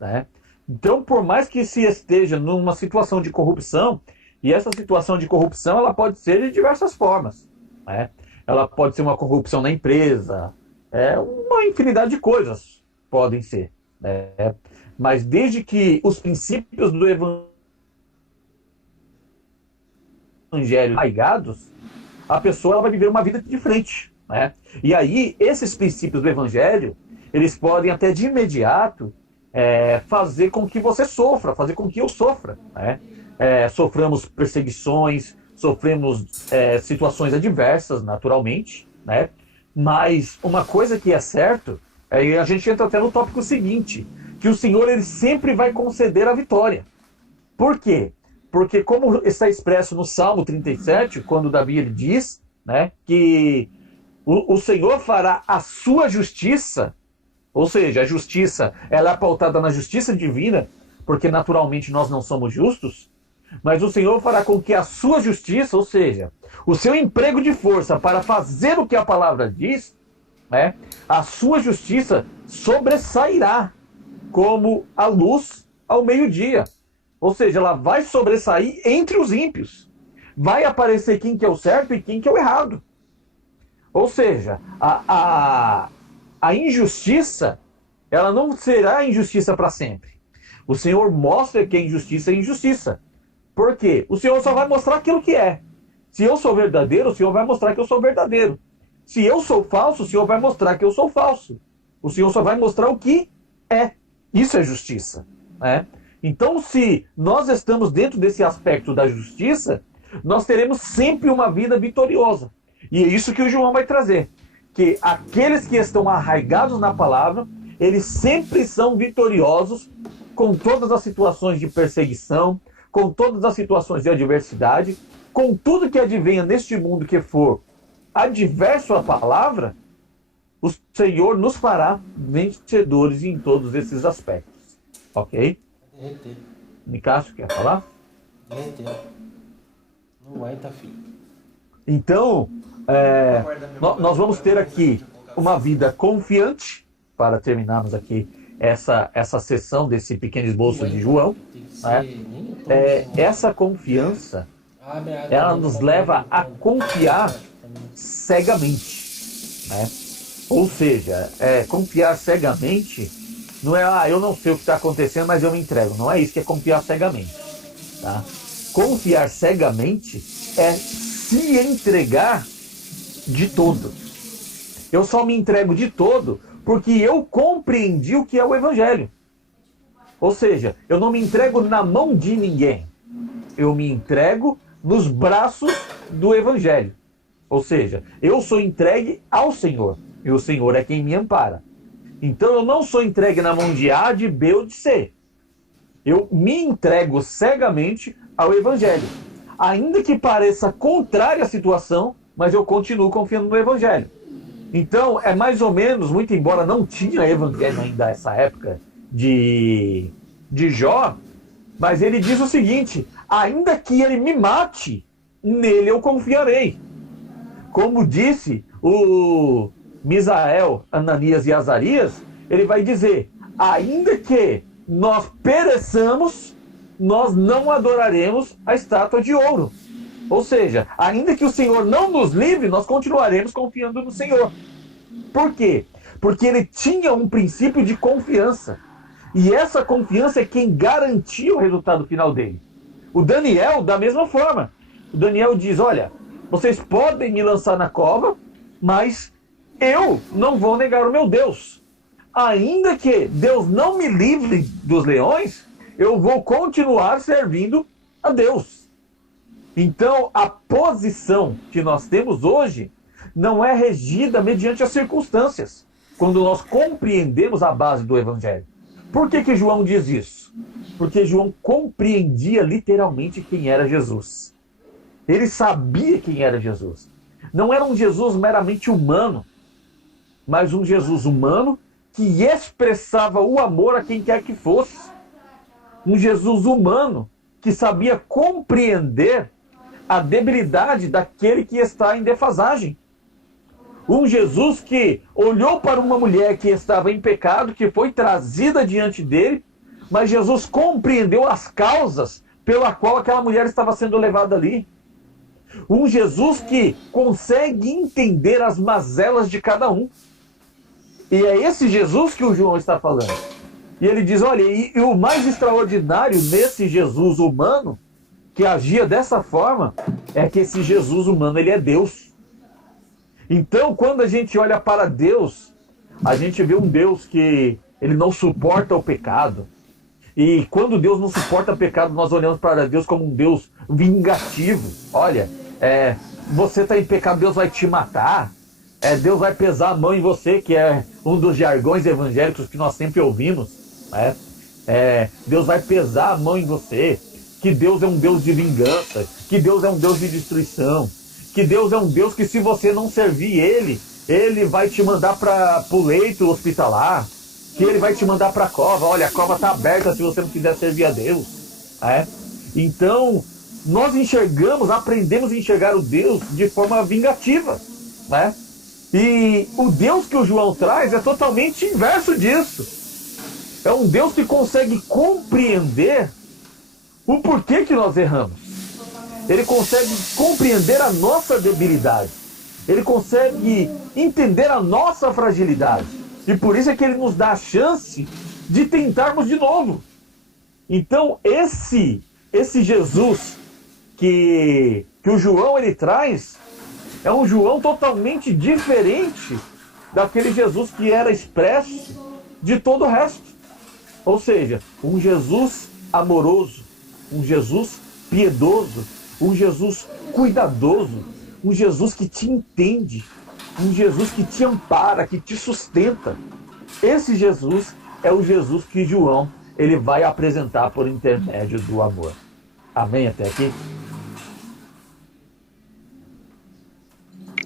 né? Então, por mais que se esteja numa situação de corrupção, e essa situação de corrupção ela pode ser de diversas formas, né? Ela pode ser uma corrupção na empresa, uma infinidade de coisas podem ser, né? Mas desde que os princípios do Evangelho arraigados, a pessoa ela vai viver uma vida diferente, né? E aí, esses princípios do Evangelho, eles podem até de imediato fazer com que você sofra, fazer com que eu sofra, né? Sofremos perseguições, sofremos situações adversas, naturalmente, né? Mas uma coisa que é certo, a gente entra até no tópico seguinte, que o Senhor ele sempre vai conceder a vitória. Por quê? Porque como está expresso no Salmo 37, quando Davi ele diz, né, que o Senhor fará a sua justiça, ou seja, a justiça ela é pautada na justiça divina, porque naturalmente nós não somos justos, mas o Senhor fará com que a sua justiça, ou seja, o seu emprego de força para fazer o que a palavra diz, né, a sua justiça sobressairá como a luz ao meio-dia. Ou seja, ela vai sobressair entre os ímpios. Vai aparecer quem que é o certo e quem que é o errado. Ou seja, a injustiça, ela não será injustiça para sempre. O Senhor mostra que a injustiça é injustiça. Por quê? O Senhor só vai mostrar aquilo que é. Se eu sou verdadeiro, o Senhor vai mostrar que eu sou verdadeiro. Se eu sou falso, o Senhor vai mostrar que eu sou falso. O Senhor só vai mostrar o que é. Isso é justiça, né? Então, se nós estamos dentro desse aspecto da justiça, nós teremos sempre uma vida vitoriosa. E é isso que o João vai trazer. Que aqueles que estão arraigados na palavra, eles sempre são vitoriosos com todas as situações de perseguição, com todas as situações de adversidade, com tudo que advenha neste mundo que for adverso à palavra, o Senhor nos fará vencedores em todos esses aspectos. Ok? Nicásio, quer falar? Não aguenta, filho. Então, nós vamos ter aqui uma vida confiante, para terminarmos aqui essa sessão desse pequeno esboço de João. Né? Essa confiança, ela nos leva a confiar cegamente, né? Ou seja, confiar cegamente não é, eu não sei o que está acontecendo, mas eu me entrego. Não é isso que é confiar cegamente, tá? Confiar cegamente é se entregar de todo. Eu só me entrego de todo porque eu compreendi o que é o Evangelho. Ou seja, eu não me entrego na mão de ninguém. Eu me entrego nos braços do Evangelho. Ou seja, eu sou entregue ao Senhor. E o Senhor é quem me ampara. Então eu não sou entregue na mão de A, de B ou de C. Eu me entrego cegamente ao Evangelho. Ainda que pareça contrária à situação, mas eu continuo confiando no Evangelho. Então, é mais ou menos, muito embora não tinha evangelho ainda nessa época de Jó, mas ele diz o seguinte: ainda que ele me mate, nele eu confiarei. Como disse o Misael, Ananias e Azarias, ele vai dizer: ainda que nós pereçamos, nós não adoraremos a estátua de ouro. Ou seja, ainda que o Senhor não nos livre, nós continuaremos confiando no Senhor. Por quê? Porque ele tinha um princípio de confiança. E essa confiança é quem garantia o resultado final dele. O Daniel, da mesma forma. O Daniel diz: olha, vocês podem me lançar na cova, mas eu não vou negar o meu Deus. Ainda que Deus não me livre dos leões, eu vou continuar servindo a Deus. Então, a posição que nós temos hoje não é regida mediante as circunstâncias, quando nós compreendemos a base do Evangelho. Por que João diz isso? Porque João compreendia literalmente quem era Jesus. Ele sabia quem era Jesus. Não era um Jesus meramente humano, mas um Jesus humano que expressava o amor a quem quer que fosse. Um Jesus humano que sabia compreender a debilidade daquele que está em defasagem. Um Jesus que olhou para uma mulher que estava em pecado, que foi trazida diante dele, mas Jesus compreendeu as causas pela qual aquela mulher estava sendo levada ali. Um Jesus que consegue entender as mazelas de cada um. E é esse Jesus que o João está falando. E ele diz: olha, e o mais extraordinário nesse Jesus humano, que agia dessa forma, é que esse Jesus humano, ele é Deus. Então, quando a gente olha para Deus, a gente vê um Deus que ele não suporta o pecado. E quando Deus não suporta o pecado, nós olhamos para Deus como um Deus vingativo. Olha, você está em pecado, Deus vai te matar. Deus vai pesar a mão em você, que é um dos jargões evangélicos que nós sempre ouvimos. Deus vai pesar a mão em você. Que Deus é um Deus de vingança. Que Deus é um Deus de destruição. Que Deus é um Deus que, se você não servir Ele vai te mandar para o leito hospitalar. Que Ele vai te mandar para a cova. Olha, a cova está aberta se você não quiser servir a Deus. Então, nós aprendemos a enxergar o Deus de forma vingativa. E o Deus que o João traz é totalmente inverso disso. É um Deus que consegue compreender o porquê que nós erramos. Ele consegue compreender a nossa debilidade. Ele consegue entender a nossa fragilidade. E por isso é que ele nos dá a chance de tentarmos de novo. Então, esse Jesus que o João ele traz é um João totalmente diferente daquele Jesus que era expresso de todo o resto. Ou seja, um Jesus amoroso, um Jesus piedoso, um Jesus cuidadoso, um Jesus que te entende, um Jesus que te ampara, que te sustenta. Esse Jesus é o Jesus que João ele vai apresentar por intermédio do amor. Amém até aqui?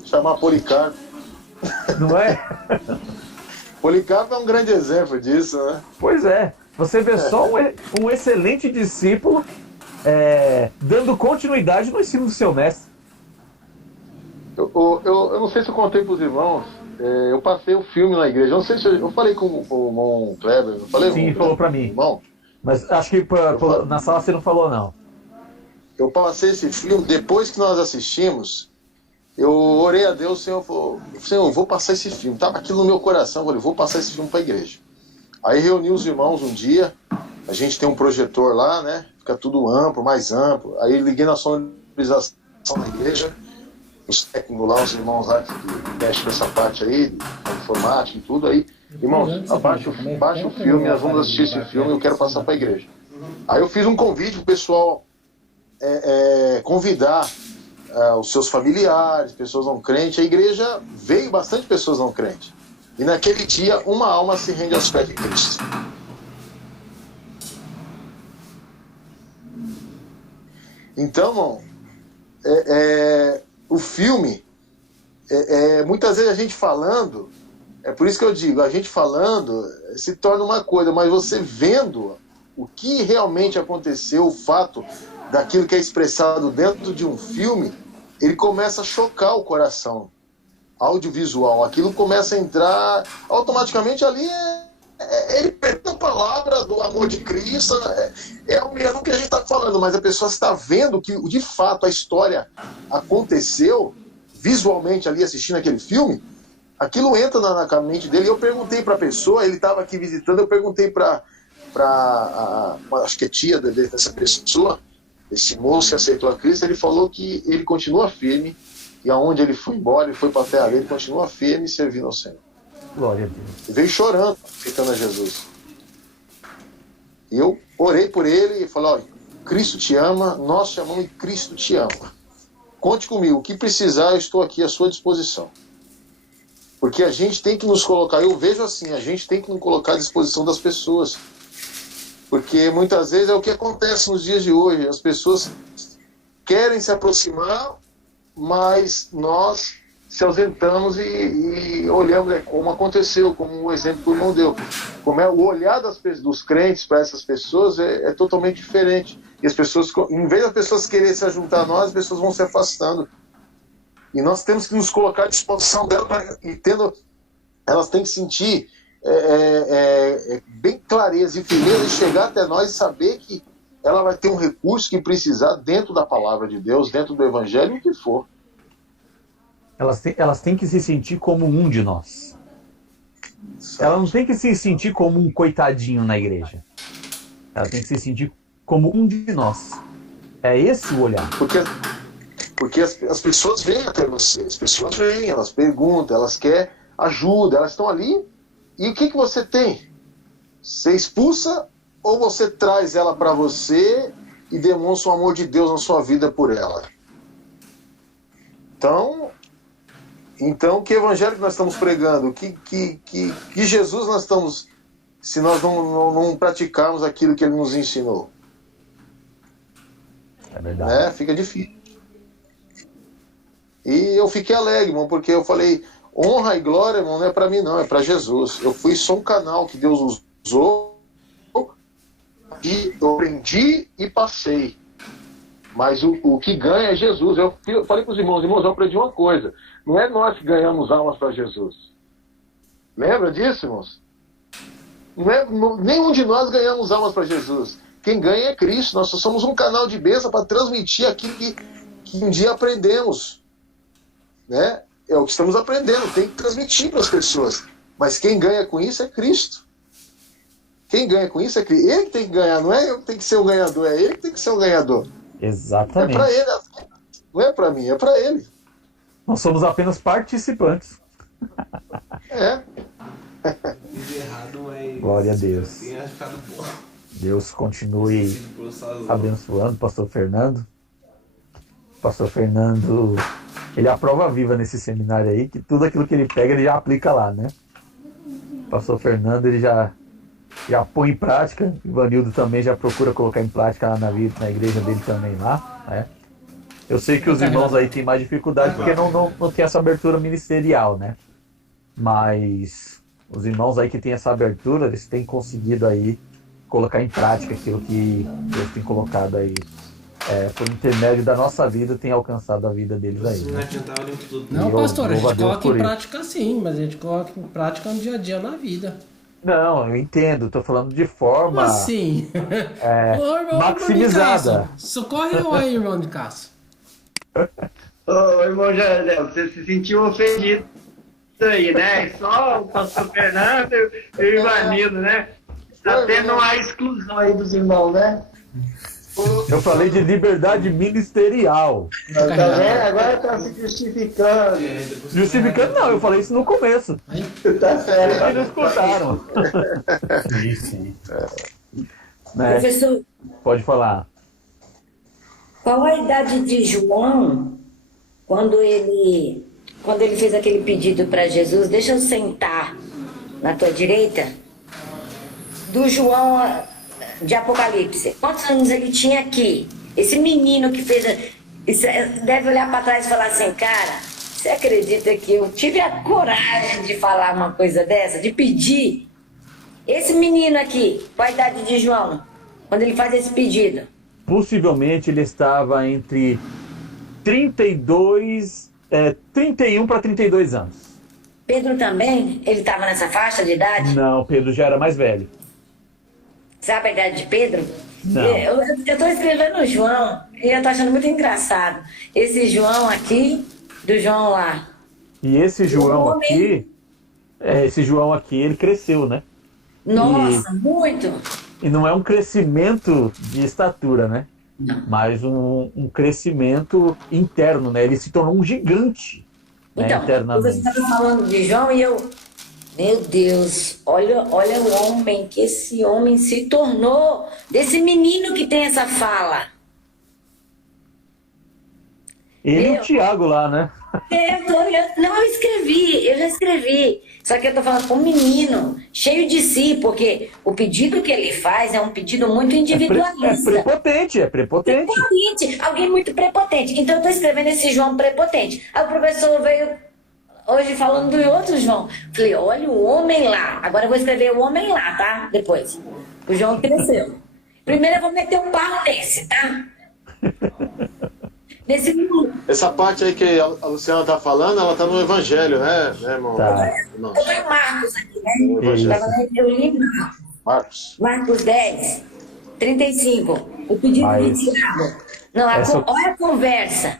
Chamar Policarpo. Não é? Policarpo é um grande exemplo disso, né? Pois é. Você vê só um excelente discípulo dando continuidade no ensino do seu mestre. Eu não sei se eu contei para os irmãos, eu passei o filme na igreja. Eu não sei se eu falei com o irmão Kleber. Eu falei. Sim, falou para mim. Irmão? Mas acho que na sala você não falou, não. Eu passei esse filme, depois que nós assistimos, eu orei a Deus, Senhor, eu vou passar esse filme. Estava aquilo no meu coração, eu falei, vou passar esse filme para a igreja. Aí reuni os irmãos um dia, a gente tem um projetor lá, né? Fica tudo amplo, mais amplo. Aí liguei na sonorização da igreja, os técnicos lá, os irmãos lá que mexem nessa parte aí, informática e tudo aí. Irmãos, abaixa o filme, nós vamos assistir esse filme, eu quero passar para a igreja. Aí eu fiz um convite para o pessoal convidar os seus familiares, pessoas não crentes. A igreja veio bastante pessoas não crentes. E naquele dia, uma alma se rende aos pés de Cristo. Então, irmão, o filme, muitas vezes a gente falando, é por isso que eu digo, a gente falando se torna uma coisa, mas você vendo o que realmente aconteceu, o fato daquilo que é expressado dentro de um filme, ele começa a chocar o coração audiovisual. Aquilo começa a entrar automaticamente ali, ele perde a palavra do amor de Cristo, é o mesmo que a gente está falando, mas a pessoa está vendo que de fato a história aconteceu visualmente ali assistindo aquele filme, aquilo entra na mente dele. Eu perguntei para a pessoa, ele estava aqui visitando, eu perguntei para acho que é tia dessa pessoa, esse moço que aceitou a Cristo, ele falou que ele continua firme, e aonde ele foi embora, ele foi para a terra dele, continua firme servindo ao Senhor. Glória a Deus. Ele veio chorando, aceitando a Jesus. E eu orei por ele e falei, olha, Cristo te ama, nós te amamos e Cristo te ama. Conte comigo, o que precisar, eu estou aqui à sua disposição. Porque a gente tem que nos colocar, eu vejo assim, a gente tem que nos colocar à disposição das pessoas. Porque muitas vezes é o que acontece nos dias de hoje. As pessoas querem se aproximar, mas nós se ausentamos e olhamos, como aconteceu, como o exemplo que o irmão deu. Como o olhar dos crentes para essas pessoas é totalmente diferente. E as pessoas, em vez das pessoas quererem se juntar a nós, as pessoas vão se afastando. E nós temos que nos colocar à disposição delas, elas têm que sentir bem clareza e firmeza de chegar até nós e saber que ela vai ter um recurso que precisar dentro da palavra de Deus, dentro do Evangelho, o que for. Elas têm que se sentir como um de nós. Ela não tem que se sentir como um coitadinho na igreja. Ela tem que se sentir como um de nós. É esse o olhar. Porque as pessoas vêm até você, as pessoas vêm, elas perguntam, elas querem ajuda, elas estão ali. E o que você tem? Você expulsa ou você traz ela para você e demonstra o amor de Deus na sua vida por ela? Então que evangelho que nós estamos pregando? Que Jesus nós estamos, se nós não praticarmos aquilo que ele nos ensinou? É verdade. Fica difícil. E eu fiquei alegre, irmão, porque eu falei, honra e glória, irmão, não é para mim não, é para Jesus. Eu fui só um canal que Deus usou e eu aprendi e passei. Mas o que ganha é Jesus. Eu falei para os irmãos, eu aprendi uma coisa. Não é nós que ganhamos almas para Jesus. Lembra disso, irmãos? Nenhum de nós ganhamos almas para Jesus. Quem ganha é Cristo. Nós só somos um canal de bênção para transmitir aquilo que um dia aprendemos. Né? É o que estamos aprendendo. Tem que transmitir para as pessoas. Mas quem ganha com isso é Cristo. Quem ganha com isso é Cristo. Ele que tem que ganhar. Não é eu que tem que ser o ganhador. É ele que tem que ser o ganhador. Exatamente. É para ele. Não é para mim, é para ele. Nós somos apenas participantes. Glória a Deus. Deus continue abençoando o pastor Fernando. O pastor Fernando, ele é a prova viva nesse seminário aí, que tudo aquilo que ele pega, ele já aplica lá, né? O pastor Fernando, ele já põe em prática. O Ivanildo também já procura colocar em prática lá na igreja dele também lá, né? Eu sei que os irmãos aí têm mais dificuldade porque não tem essa abertura ministerial, né? Mas os irmãos aí que têm essa abertura, eles têm conseguido aí colocar em prática aquilo que Deus tem colocado aí. Por intermédio da nossa vida, tem alcançado a vida deles aí. Né? Não, pastor, a gente coloca em prática sim, mas a gente coloca em prática no dia a dia na vida. Não, eu entendo, estou falando de forma... Como assim? Maximizada. Socorre eu aí, irmão de Cássio. Ô, irmão José, você se sentiu ofendido aí, né? Só o pastor Fernando e o Ivanildo, né? Tá tendo uma exclusão aí dos irmãos, né? Eu falei de liberdade ministerial. Agora tá se justificando. Justificando não, eu falei isso no começo. Tá certo. Eles não escutaram. Sim. Né? Professor, Pode falar. qual a idade de João quando ele fez aquele pedido para Jesus, deixa eu sentar na tua direita, do João de Apocalipse? Quantos anos ele tinha aqui? Esse menino que fez... deve olhar para trás e falar assim, cara, Você acredita que eu tive a coragem de falar uma coisa dessa, de pedir? Esse menino aqui, qual a idade de João, quando ele faz esse pedido? Possivelmente ele estava entre 31 para 32 anos. Pedro também? Ele estava nessa faixa de idade? Não, Pedro já era mais velho. Sabe a idade de Pedro? Não. Eu estou escrevendo João e eu estou achando muito engraçado. Esse João aqui, do João lá. E esse João aqui, ele cresceu, né? Nossa, muito! E não é um crescimento de estatura, né? Não. Mas um crescimento interno, né? Ele se tornou um gigante, né? Então, Internamente. você estava falando de João e eu... Meu Deus, olha o homem que esse homem se tornou, desse menino que tem essa fala. Ele e o Tiago lá, né? Eu já escrevi. Só que eu tô falando com um menino, cheio de si, porque o pedido que ele faz é um pedido muito individualista. É prepotente. Prepotente, alguém muito prepotente. Então eu tô escrevendo esse João prepotente. Aí o professor veio hoje falando do outro João. Falei, olha o homem lá. Agora eu vou escrever o homem lá, tá? Depois. O João cresceu. Primeiro eu vou meter um barro nesse, tá? Essa parte aí que a Luciana tá falando, ela tá no Evangelho, né irmão? Tá. Eu tô em Marcos aqui, né? No Evangelho. Eu li Marcos 10, 35. O pedido de Tiago. Não, olha a conversa.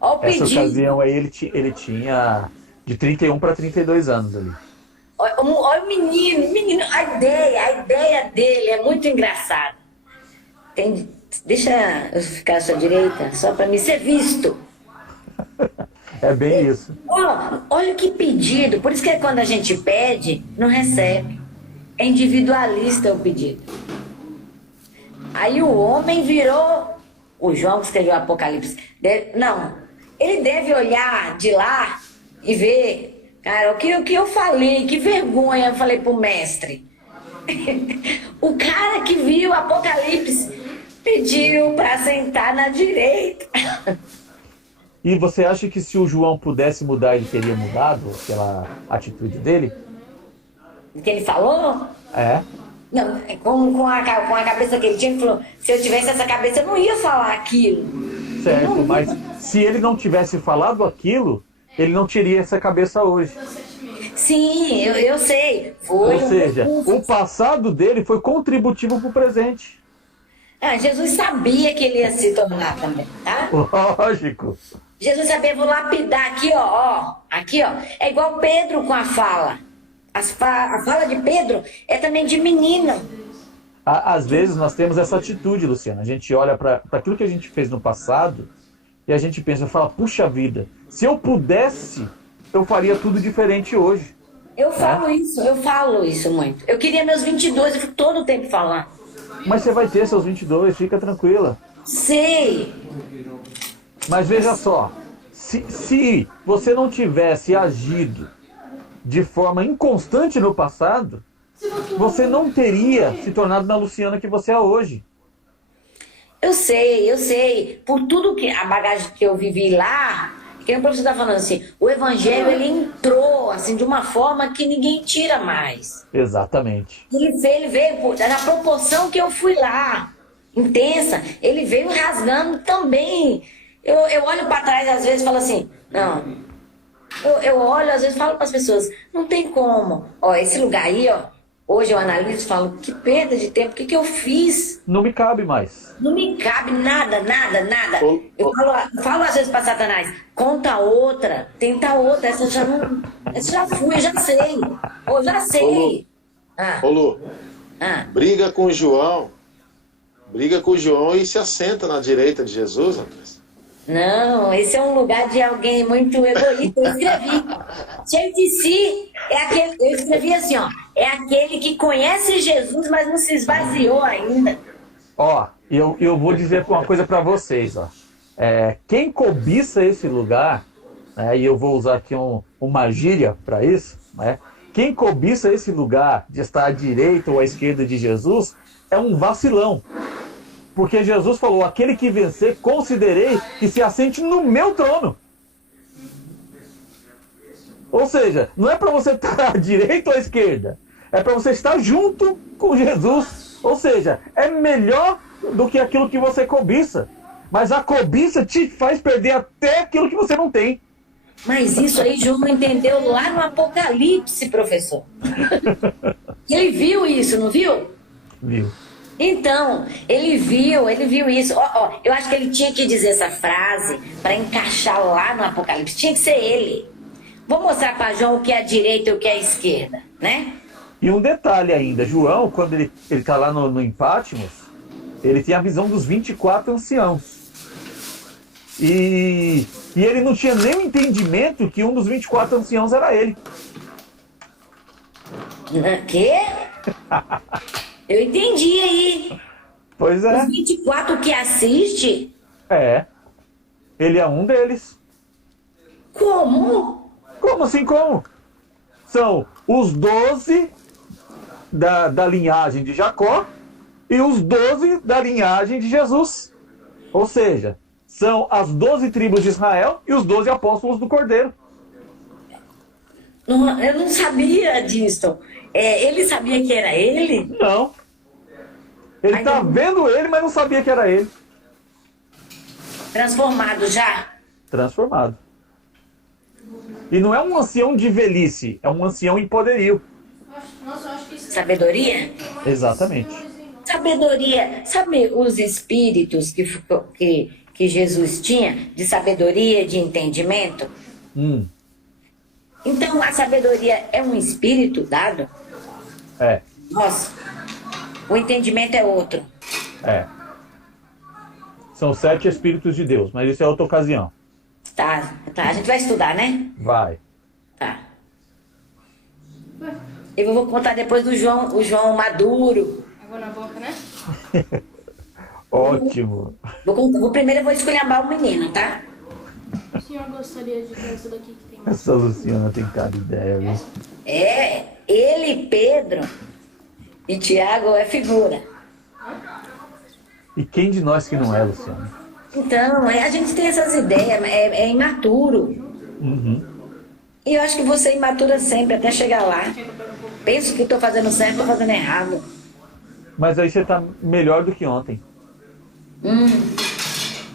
Olha o pedido. Essa ocasião aí ele tinha de 31 para 32 anos ali. Olha o menino, a ideia dele é muito engraçada. Deixa eu ficar à sua direita, só para me ser visto. É bem isso. Olha que pedido. Por isso que quando a gente pede, não recebe. É individualista o pedido. Aí o homem virou... O João que escreveu Apocalipse. Ele deve olhar de lá e ver... Cara, o que eu falei, que vergonha eu falei pro mestre. O cara que viu Apocalipse pediu para sentar na direita. E você acha que se o João pudesse mudar, ele teria mudado pela atitude dele? O que ele falou? É. Não, com a cabeça que ele tinha, ele falou, se eu tivesse essa cabeça, eu não ia falar aquilo. Certo, mas se ele não tivesse falado aquilo, ele não teria essa cabeça hoje. Sim, eu sei. Ou seja, o passado dele foi contributivo para o presente. Jesus sabia que ele ia se tornar também, tá? Lógico. Jesus sabia, vou lapidar aqui, ó. Aqui, ó. É igual Pedro com a fala. A fala de Pedro é também de menino. Às vezes nós temos essa atitude, Luciana. A gente olha para aquilo que a gente fez no passado e a gente pensa, fala, puxa vida, se eu pudesse, eu faria tudo diferente hoje. Eu falo isso muito. Eu queria meus 22, eu fico todo o tempo falando. Mas você vai ter seus 22, fica tranquila. Sei. Mas veja só, se você não tivesse agido de forma inconstante no passado, você não teria se tornado na Luciana que você é hoje. Eu sei. Por tudo que a bagagem que eu vivi lá, que o professor está falando assim, o evangelho ele entrou assim de uma forma que ninguém tira mais. Exatamente. Ele veio na proporção que eu fui lá, intensa. Ele veio rasgando também. Eu olho para trás às vezes e falo assim, não. Eu olho às vezes e falo para as pessoas, não tem como. Ó, esse lugar aí, ó. Hoje eu analiso e falo, que perda de tempo, o que eu fiz? Não me cabe mais. Não me cabe nada. Eu falo às vezes para Satanás, conta outra, tenta outra, essa já fui, eu já sei. Eu já sei. Ô Lu, briga com o João e se assenta na direita de Jesus, rapaz. Não, esse é um lugar de alguém muito egoísta. Eu escrevi, cheio de si, eu escrevi assim, ó, é aquele que conhece Jesus, mas não se esvaziou ainda. Ó, eu vou dizer uma coisa para vocês, ó. Quem cobiça esse lugar, né, e eu vou usar aqui uma gíria para isso, né? Quem cobiça esse lugar de estar à direita ou à esquerda de Jesus é um vacilão. Porque Jesus falou, aquele que vencer, considerei que se assente no meu trono. Ou seja, não é para você estar à direita ou à esquerda. É para você estar junto com Jesus. Ou seja, é melhor do que aquilo que você cobiça. Mas a cobiça te faz perder até aquilo que você não tem. Mas isso aí João entendeu lá no Apocalipse, professor. Ele viu isso, não viu? Viu? Então, ele viu isso. Eu acho que ele tinha que dizer essa frase para encaixar lá no Apocalipse. Tinha que ser ele. Vou mostrar para João o que é a direita e o que é a esquerda, né? E um detalhe ainda, João, quando ele está lá em Patmos, ele tem a visão dos 24 anciãos. E ele não tinha nem o entendimento que um dos 24 anciãos era ele. Quê? Eu entendi aí. Pois é. Os 24 que assiste? É. Ele é um deles. Como? Como assim, como? São os 12 da linhagem de Jacó e os 12 da linhagem de Jesus. Ou seja, são as 12 tribos de Israel e os 12 apóstolos do Cordeiro. Não, eu não sabia disso. Ele sabia que era ele? Não. Ele está vendo ele, mas não sabia que era ele. Transformado já? Transformado. E não é um ancião de velhice, é um ancião em poderio. Sabedoria? Exatamente. Sabedoria. Sabe os espíritos que Jesus tinha? De sabedoria, de entendimento? Então a sabedoria é um espírito dado? É. Nossa, o entendimento é outro. É. São 7 espíritos de Deus, mas isso é outra ocasião. Tá. A gente vai estudar, né? Vai. Tá. Eu vou contar depois do João, o João Maduro. Água na boca, né? Ótimo. Primeiro eu vou esculhambar o menino, tá? O senhor gostaria de ter essa daqui que tem mais? Essa Luciana tem cada ideia, viu? Ele, Pedro e Tiago é figura. E quem de nós que não é, Luciana? Então, a gente tem essas ideias, é imaturo. Uhum. E eu acho que você é imatura sempre, até chegar lá. Penso que estou fazendo certo, estou fazendo errado. Mas aí você está melhor do que ontem.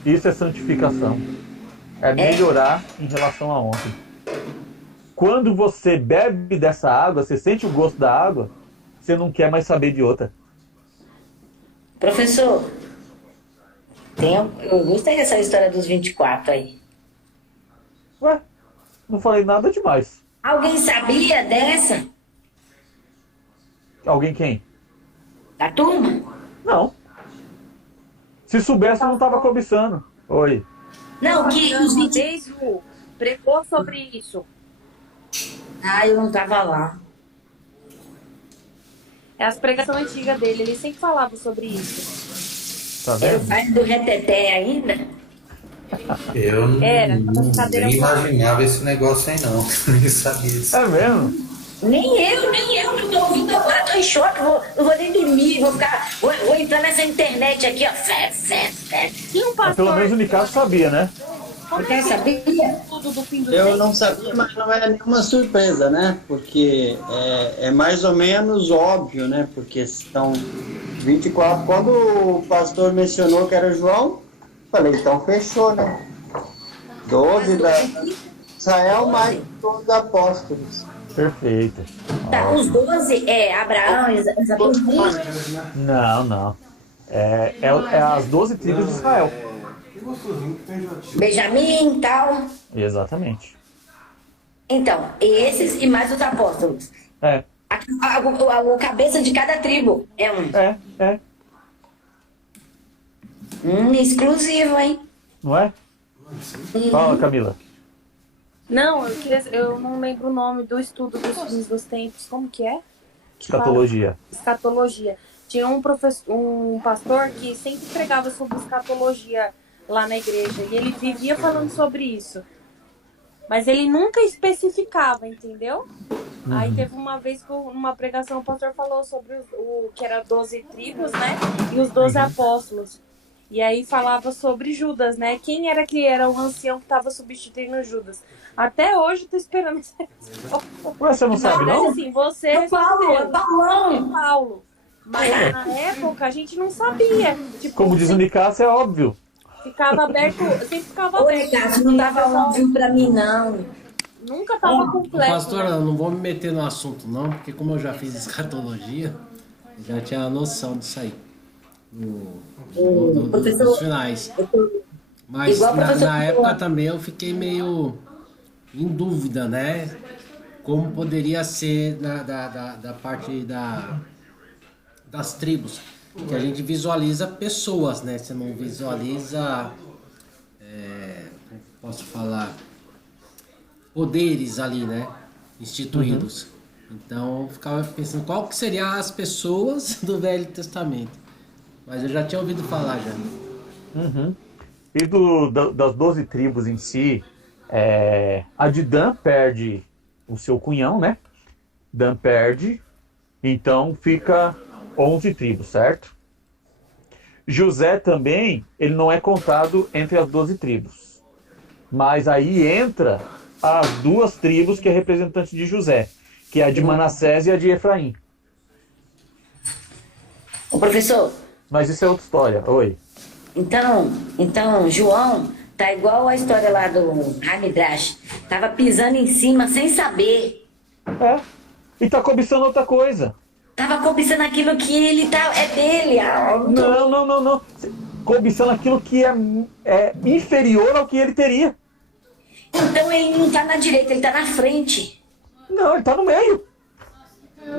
Isso é santificação. É melhorar em relação a ontem. Quando você bebe dessa água, você sente o gosto da água, você não quer mais saber de outra. Professor, eu gostei dessa história dos 24 aí. Ué, não falei nada demais. Alguém sabia dessa? Alguém quem? Da turma? Não. Se soubesse, eu não estava cobiçando. Oi. Não, que os 20... Ju pregou sobre isso. Eu não estava lá. É as pregações antigas dele, ele sempre falava sobre isso. Tá Ele vendo? faz do reteté ainda? Eu nem imaginava esse negócio aí, não. Nem sabia disso. É mesmo? Nem eu que tô ouvindo agora, tô em choque, não vou nem dormir, vou entrar nessa internet aqui, ó. E um Mas pelo menos o Nicasso sabia, né? Você sabia? Tudo do fim do Eu tempo. não sabia, mas não é nenhuma surpresa, né? Porque é mais ou menos óbvio, né? Porque são 24. Quando o pastor mencionou que era João, falei, então fechou, né? 12 da Israel mais 12 apóstolos. Perfeito. Tá, os 12 Abraão, Isaac. Não. É as 12 tribos de Israel. Benjamim e tal. Exatamente. Então, esses e mais os apóstolos. É. O cabeça de cada tribo é um. É. Exclusivo, hein? Não é? Fala, Camila. Não, eu não lembro o nome do estudo dos fins dos tempos. Como que é? Escatologia. Escatologia. Tinha um pastor que sempre pregava sobre escatologia lá na igreja. E ele vivia falando sobre isso. Mas ele nunca especificava, entendeu? Aí teve uma vez que numa pregação o pastor falou sobre o que era 12 tribos, né? E os 12 apóstolos. E aí falava sobre Judas, né? Quem era que era o ancião que estava substituindo Judas? Até hoje eu tô esperando essa resposta. Ué, você não sabe, Mas não? assim, você respondeu. É Paulo. Mas na época a gente não sabia. Tipo, Como diz o Nicasso, é óbvio. ficava aberto, sempre ficava Ô, aberto. Ricardo, não tava óbvio pra mim, não. Nunca tava completo. Pastor, né? eu não vou me meter no assunto, não, porque como eu já fiz escatologia, eu já tinha a noção disso aí. Dos finais. Mas Igual o professor na falou. época também eu fiquei meio em dúvida, né? Como poderia ser da parte das tribos. Que a gente visualiza pessoas, né? Você não visualiza, como posso falar, poderes ali, né? Instituídos. Então eu ficava pensando qual que seriam as pessoas do Velho Testamento. Mas eu já tinha ouvido falar já. E das 12 tribos em si, a de Dan perde o seu cunhão, né? Dan perde, então fica 11 tribos, certo? José também, ele não é contado entre as 12 tribos. Mas aí entra as 2 tribos que é representante de José, que é a de Manassés e a de Efraim. Ô, professor, Mas isso é outra história. Oi. então, João tá igual a história lá do Hamidrash. Tava pisando em cima sem saber. E tá cobiçando outra coisa. Tava cobiçando aquilo que ele tá. É dele. Não. Cobiçando aquilo que é inferior ao que ele teria. Então ele não tá na direita, ele tá na frente. Não, ele tá no meio.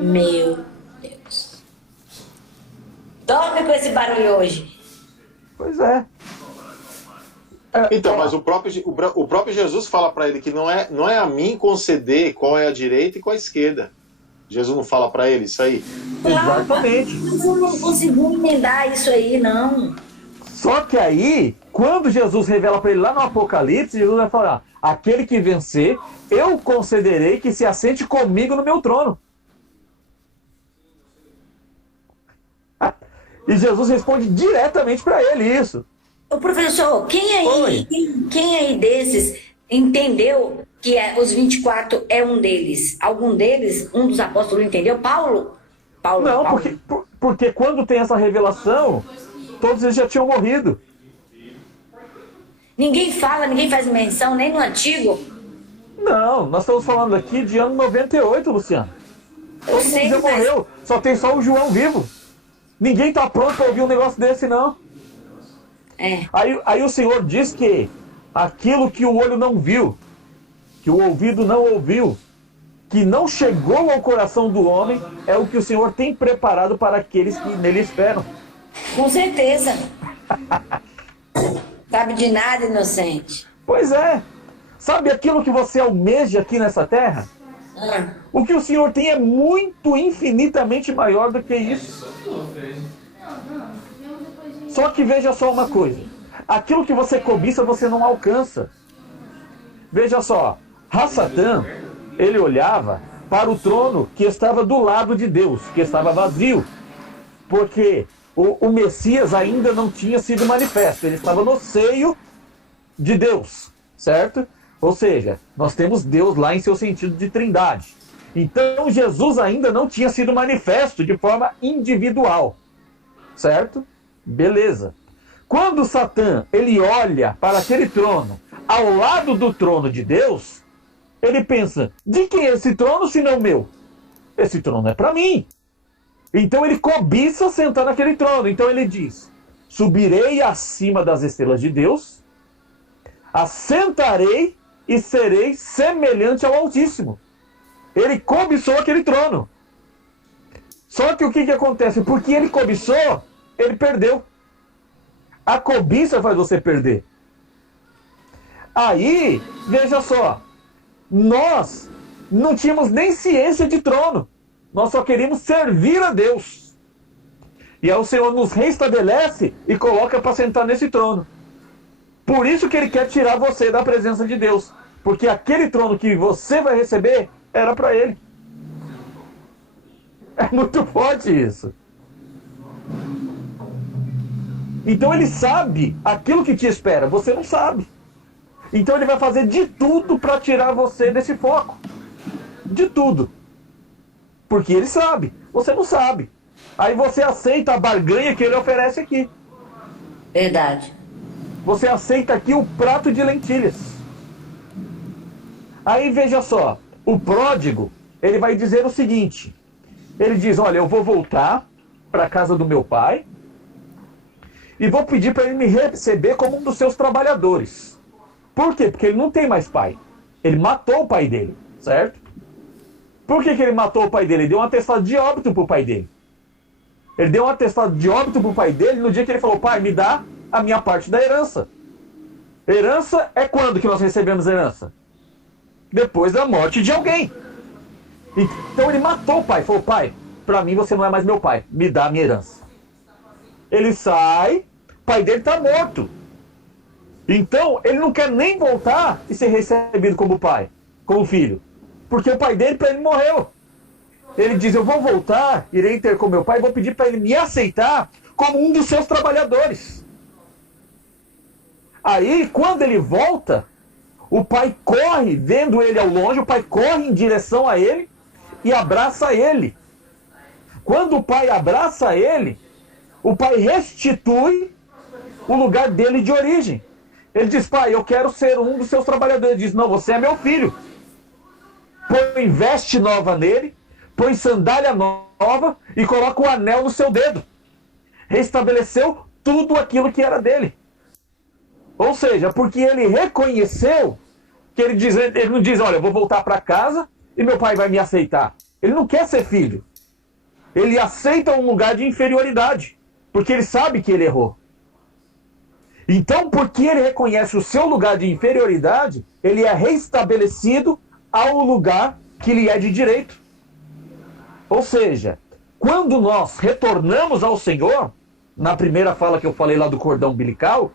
Meu Deus. Dorme com esse barulho hoje. Pois é. Então, mas o próprio Jesus fala para ele que não é a mim conceder qual é a direita e qual é a esquerda. Jesus não fala para ele isso aí? Exatamente. Mas eu não consigo emendar isso aí, não. Só que aí, quando Jesus revela para ele lá no Apocalipse, Jesus vai falar: aquele que vencer, eu concederei que se assente comigo no meu trono. E Jesus responde diretamente para ele isso. Ô, professor, quem aí desses entendeu que os 24 é um deles? Algum deles, um dos apóstolos entendeu? Paulo? Não, Paulo. porque quando tem essa revelação, todos eles já tinham morrido. Ninguém faz menção, nem no Antigo. Não, nós estamos falando aqui de ano 98, Luciano. Eu sei, Já morreu, só tem só o João vivo. Ninguém tá pronto para ouvir um negócio desse, não. Aí o Senhor diz que aquilo que o olho não viu, que o ouvido não ouviu, que não chegou ao coração do homem, é o que o Senhor tem preparado para aqueles que nele esperam. Com certeza. Sabe de nada, inocente. Pois é. Sabe aquilo que você almeja aqui nessa terra? O que o Senhor tem é muito, infinitamente maior do que isso. Só que veja só uma coisa. Aquilo que você cobiça, você não alcança. Veja só. Satã, ele olhava para o trono que estava do lado de Deus, que estava vazio. Porque o Messias ainda não tinha sido manifesto. Ele estava no seio de Deus, certo? Ou seja, nós temos Deus lá em seu sentido de trindade. Então Jesus ainda não tinha sido manifesto de forma individual, certo? Beleza. Quando Satã, ele olha para aquele trono, ao lado do trono de Deus, ele pensa: de quem é esse trono se não meu? Esse trono é para mim. Então ele cobiça sentar naquele trono. Então ele diz: subirei acima das estrelas de Deus, assentarei e serei semelhante ao Altíssimo. Ele cobiçou aquele trono. Só que o que acontece? Porque ele cobiçou, ele perdeu. A cobiça faz você perder. Aí, veja só, nós não tínhamos nem ciência de trono. Nós só queríamos servir a Deus. E aí o Senhor nos reestabelece e coloca para sentar nesse trono. Por isso que ele quer tirar você da presença de Deus. Porque aquele trono que você vai receber era para ele. É muito forte isso. Então ele sabe aquilo que te espera, você não sabe. Então ele vai fazer de tudo para tirar você desse foco. De tudo. Porque ele sabe, você não sabe. Aí você aceita a barganha que ele oferece aqui. Verdade. Você aceita aqui o prato de lentilhas. Aí veja só, o pródigo, ele vai dizer o seguinte. Ele diz, olha, eu vou voltar para a casa do meu pai e vou pedir para ele me receber como um dos seus trabalhadores. Por quê? Porque ele não tem mais pai. Ele matou o pai dele, certo? Por que ele matou o pai dele? Ele deu um atestado de óbito pro pai dele. Ele deu um atestado de óbito pro pai dele no dia que ele falou, pai, me dá a minha parte da herança. Herança é quando que nós recebemos herança? Depois da morte de alguém. Então ele matou o pai. Falou, pai, pra mim você não é mais meu pai. Me dá a minha herança. Ele sai, o pai dele tá morto. Então ele não quer nem voltar e ser recebido como pai, como filho. Porque o pai dele, para ele, morreu. Ele diz, eu vou voltar, irei ter com meu pai, vou pedir para ele me aceitar como um dos seus trabalhadores. Aí, quando ele volta, o pai corre, vendo ele ao longe, o pai corre em direção a ele e abraça ele. Quando o pai abraça ele, o pai restitui o lugar dele de origem. Ele diz, pai, eu quero ser um dos seus trabalhadores. Ele diz, não, você é meu filho. Põe veste nova nele, põe sandália nova e coloca o anel no seu dedo. Restabeleceu tudo aquilo que era dele. Ou seja, porque ele reconheceu que ele não diz, olha, eu vou voltar para casa e meu pai vai me aceitar. Ele não quer ser filho. Ele aceita um lugar de inferioridade, porque ele sabe que ele errou. Então, porque ele reconhece o seu lugar de inferioridade, ele é restabelecido ao lugar que lhe é de direito. Ou seja, quando nós retornamos ao Senhor, na primeira fala que eu falei lá do cordão umbilical,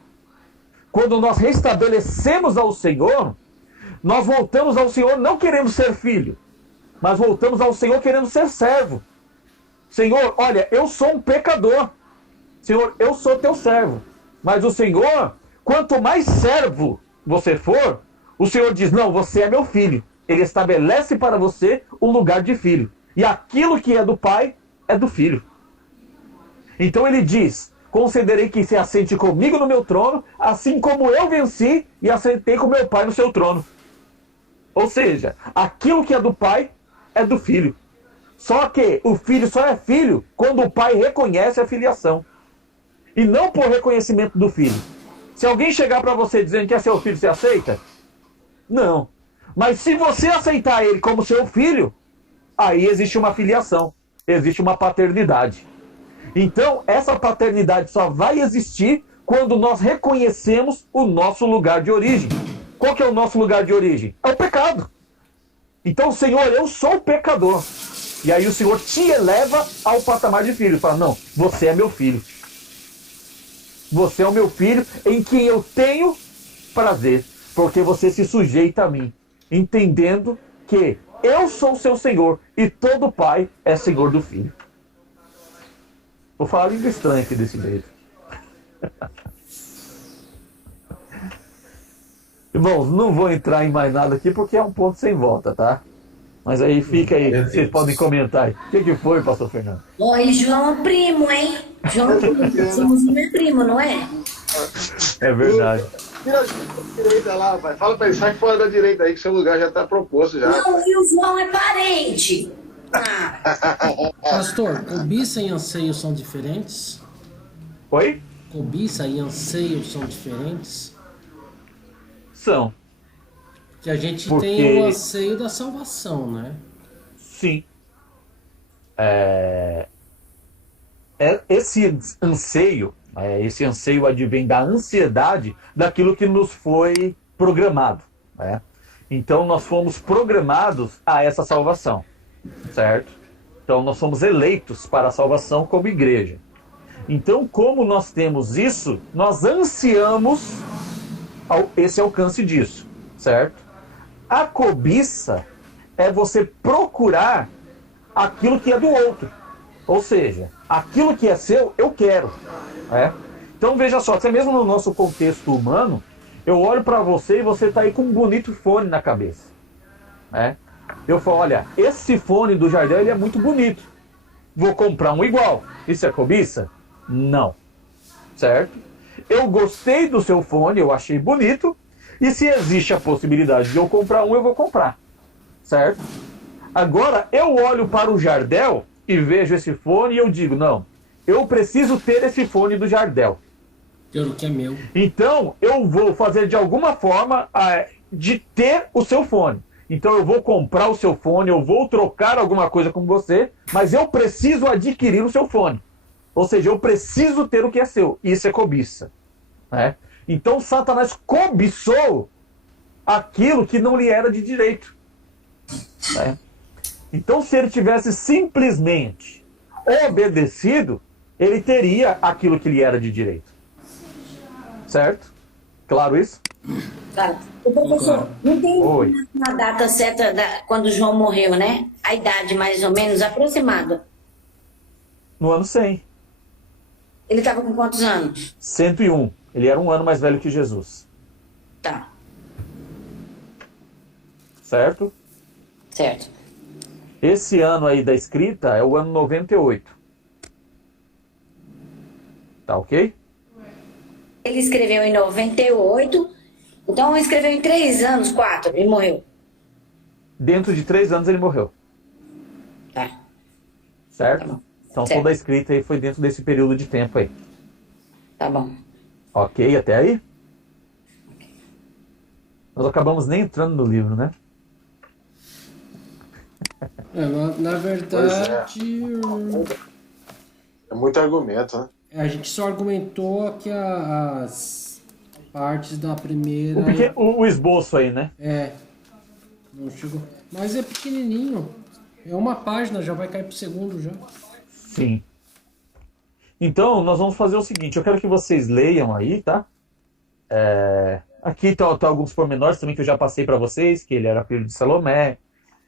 quando nós restabelecemos ao Senhor, nós voltamos ao Senhor não querendo ser filho, mas voltamos ao Senhor querendo ser servo. Senhor, olha, eu sou um pecador. Senhor, eu sou teu servo. Mas o Senhor, quanto mais servo você for, o Senhor diz, não, você é meu filho. Ele estabelece para você um lugar de filho. E aquilo que é do pai, é do filho. Então ele diz, concederei que se assente comigo no meu trono, assim como eu venci e assentei com meu pai no seu trono. Ou seja, aquilo que é do pai, é do filho. Só que o filho só é filho quando o pai reconhece a filiação. E não por reconhecimento do filho. Se alguém chegar para você dizendo que é seu filho, você aceita? Não. Mas se você aceitar ele como seu filho, aí existe uma filiação, existe uma paternidade. Então, essa paternidade só vai existir quando nós reconhecemos o nosso lugar de origem. Qual que é o nosso lugar de origem? É o pecado. Então, Senhor, eu sou o pecador. E aí o Senhor te eleva ao patamar de filho. Fala, não, você é meu filho. Você é o meu filho em quem eu tenho prazer, porque você se sujeita a mim, entendendo que eu sou seu Senhor e todo pai é Senhor do filho. Vou falar língua estranha aqui desse jeito. Irmãos, não vou entrar em mais nada aqui porque é um ponto sem volta, tá? Mas aí fica aí, vocês podem comentar aí. O que foi, pastor Fernando? Oi, João primo, hein? João primo, Simãozinho é primo, não é? É verdade. Tira a direita lá, pai. Fala pra ele, sai fora da direita aí que seu lugar já tá proposto já. Não, e o João é parente. Pastor, cobiça e anseio são diferentes? Oi? Cobiça e anseio são diferentes? São. Que a gente Porque... tem o anseio da salvação, né? Sim. Esse anseio advém da ansiedade daquilo que nos foi programado, né? Então nós fomos programados a essa salvação, certo? Então nós somos eleitos para a salvação como igreja. Então, como nós temos isso, nós ansiamos esse alcance disso, certo? A cobiça é você procurar aquilo que é do outro. Ou seja, aquilo que é seu, eu quero. Né? Então veja só, até mesmo no nosso contexto humano, eu olho para você e você está aí com um bonito fone na cabeça, né? Eu falo, olha, esse fone do Jardel ele é muito bonito, vou comprar um igual. Isso é cobiça? Não. Certo? Eu gostei do seu fone, eu achei bonito, e se existe a possibilidade de eu comprar um, eu vou comprar. Certo? Agora, eu olho para o Jardel e vejo esse fone e eu digo, não, eu preciso ter esse fone do Jardel. Pelo que é meu. Então, eu vou fazer de alguma forma de ter o seu fone. Então, eu vou comprar o seu fone, eu vou trocar alguma coisa com você, mas eu preciso adquirir o seu fone. Ou seja, eu preciso ter o que é seu. Isso é cobiça. Né? Então, Satanás cobiçou aquilo que não lhe era de direito. Né? Então, se ele tivesse simplesmente obedecido, ele teria aquilo que lhe era de direito. Certo? Claro isso? Claro. O professor, não tem Oi. uma data certa quando João morreu, né? A idade mais ou menos aproximada. No ano 100. Ele estava com quantos anos? 101. Ele era um ano mais velho que Jesus. Tá. Certo? Certo. Esse ano aí da escrita é o ano 98. Tá ok? Ele escreveu em 98, então escreveu em 3 anos, 4, e morreu. Dentro de 3 anos ele morreu. Tá. Certo? Tá bom. Então Certo. toda a escrita aí foi dentro desse período de tempo aí. Tá bom. Ok, até aí? Nós acabamos nem entrando no livro, né? Na verdade, É muito argumento, né? a gente só argumentou que as partes da primeira... O esboço aí, né? Não chegou. Mas é pequenininho. É uma página, já vai cair pro segundo já. Sim. Então, nós vamos fazer o seguinte. Eu quero que vocês leiam aí, tá? Aqui tá alguns pormenores também que eu já passei para vocês, que ele era filho de Salomé,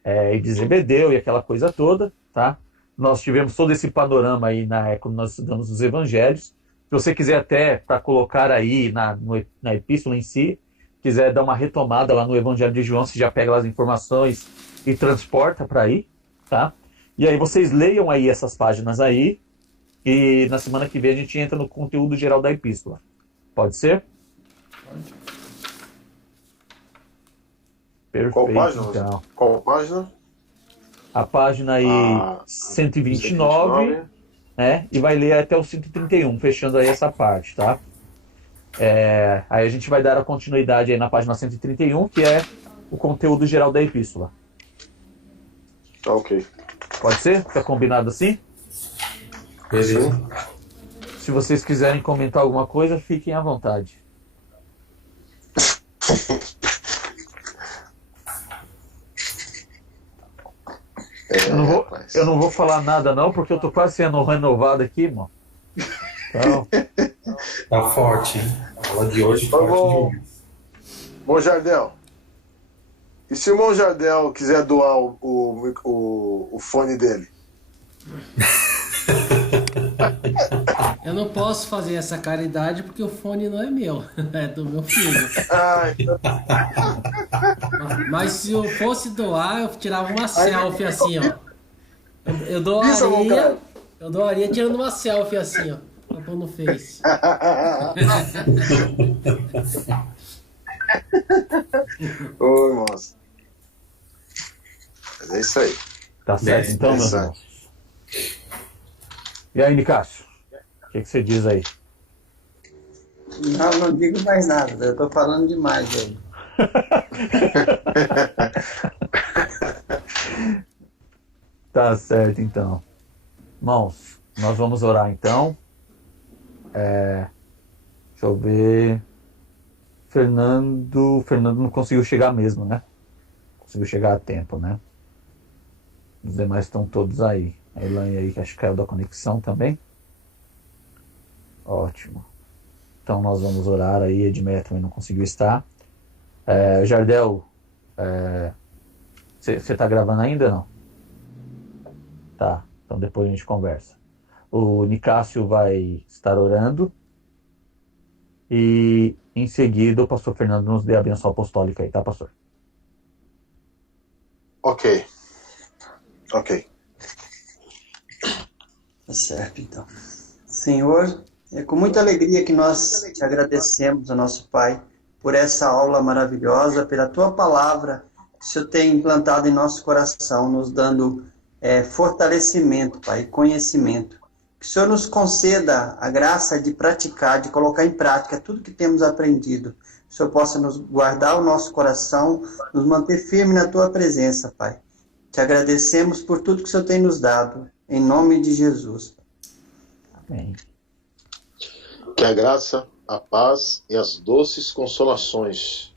e de Zebedeu e aquela coisa toda, tá? Nós tivemos todo esse panorama aí quando nós estudamos os evangelhos. Se você quiser até, para colocar aí na epístola em si, quiser dar uma retomada lá no Evangelho de João, você já pega lá as informações e transporta para aí, tá? E aí vocês leiam aí essas páginas aí, e na semana que vem a gente entra no conteúdo geral da epístola. Pode ser? Pode. Perfeito. Qual página? Então. Qual página? A página aí 129, né? E vai ler até o 131, fechando aí essa parte, tá? Aí a gente vai dar a continuidade aí na página 131, que é o conteúdo geral da epístola. Tá ok. Pode ser? Fica combinado assim? Beleza. Se vocês quiserem comentar alguma coisa, fiquem à vontade. Eu não vou falar nada não, porque eu tô quase sendo renovado aqui, mano. Então... Tá forte, hein? A aula de hoje Tá forte bom. demais. Monjardel. E se o Monjardel quiser doar o fone dele? Eu não posso fazer essa caridade porque o fone não é meu, é do meu filho. Ai, Mas se eu fosse doar, eu tirava uma selfie assim, ó. Eu Isso, bom, doaria, cara. eu doaria tirando uma selfie assim, ó. Pra pôr no Face. Oi, moço. Mas é isso aí. Tá certo, então, meus irmãos. E aí, Nicásio? O que você diz aí? Não digo mais nada, eu tô falando demais aí. Tá certo, então. Irmãos, nós vamos orar, então. Deixa eu ver. Fernando não conseguiu chegar mesmo, né? Conseguiu chegar a tempo, né? Os demais estão todos aí. A Elaine aí, que acho que caiu da conexão também. Ótimo. Então nós vamos orar aí. Edmeia também não conseguiu estar. Jardel, você tá gravando ainda ou não? Tá. Então depois a gente conversa. O Nicásio vai estar orando, E em seguida o pastor Fernando nos dê a benção apostólica aí, tá, pastor? Ok. Tá certo, então. Senhor, é com muita alegria que nós te agradecemos, ao nosso Pai, por essa aula maravilhosa, pela tua palavra que o Senhor tem implantado em nosso coração, nos dando fortalecimento, Pai, conhecimento. Que o Senhor nos conceda a graça de praticar, de colocar em prática tudo que temos aprendido. Que o Senhor possa nos guardar o nosso coração, nos manter firme na tua presença, Pai. Te agradecemos por tudo que o Senhor tem nos dado. Em nome de Jesus. Amém. Que a graça, a paz e as doces consolações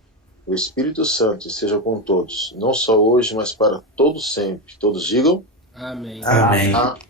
do Espírito Santo estejam com todos, não só hoje, mas para todos sempre. Todos digam Amém. Amém. Amém.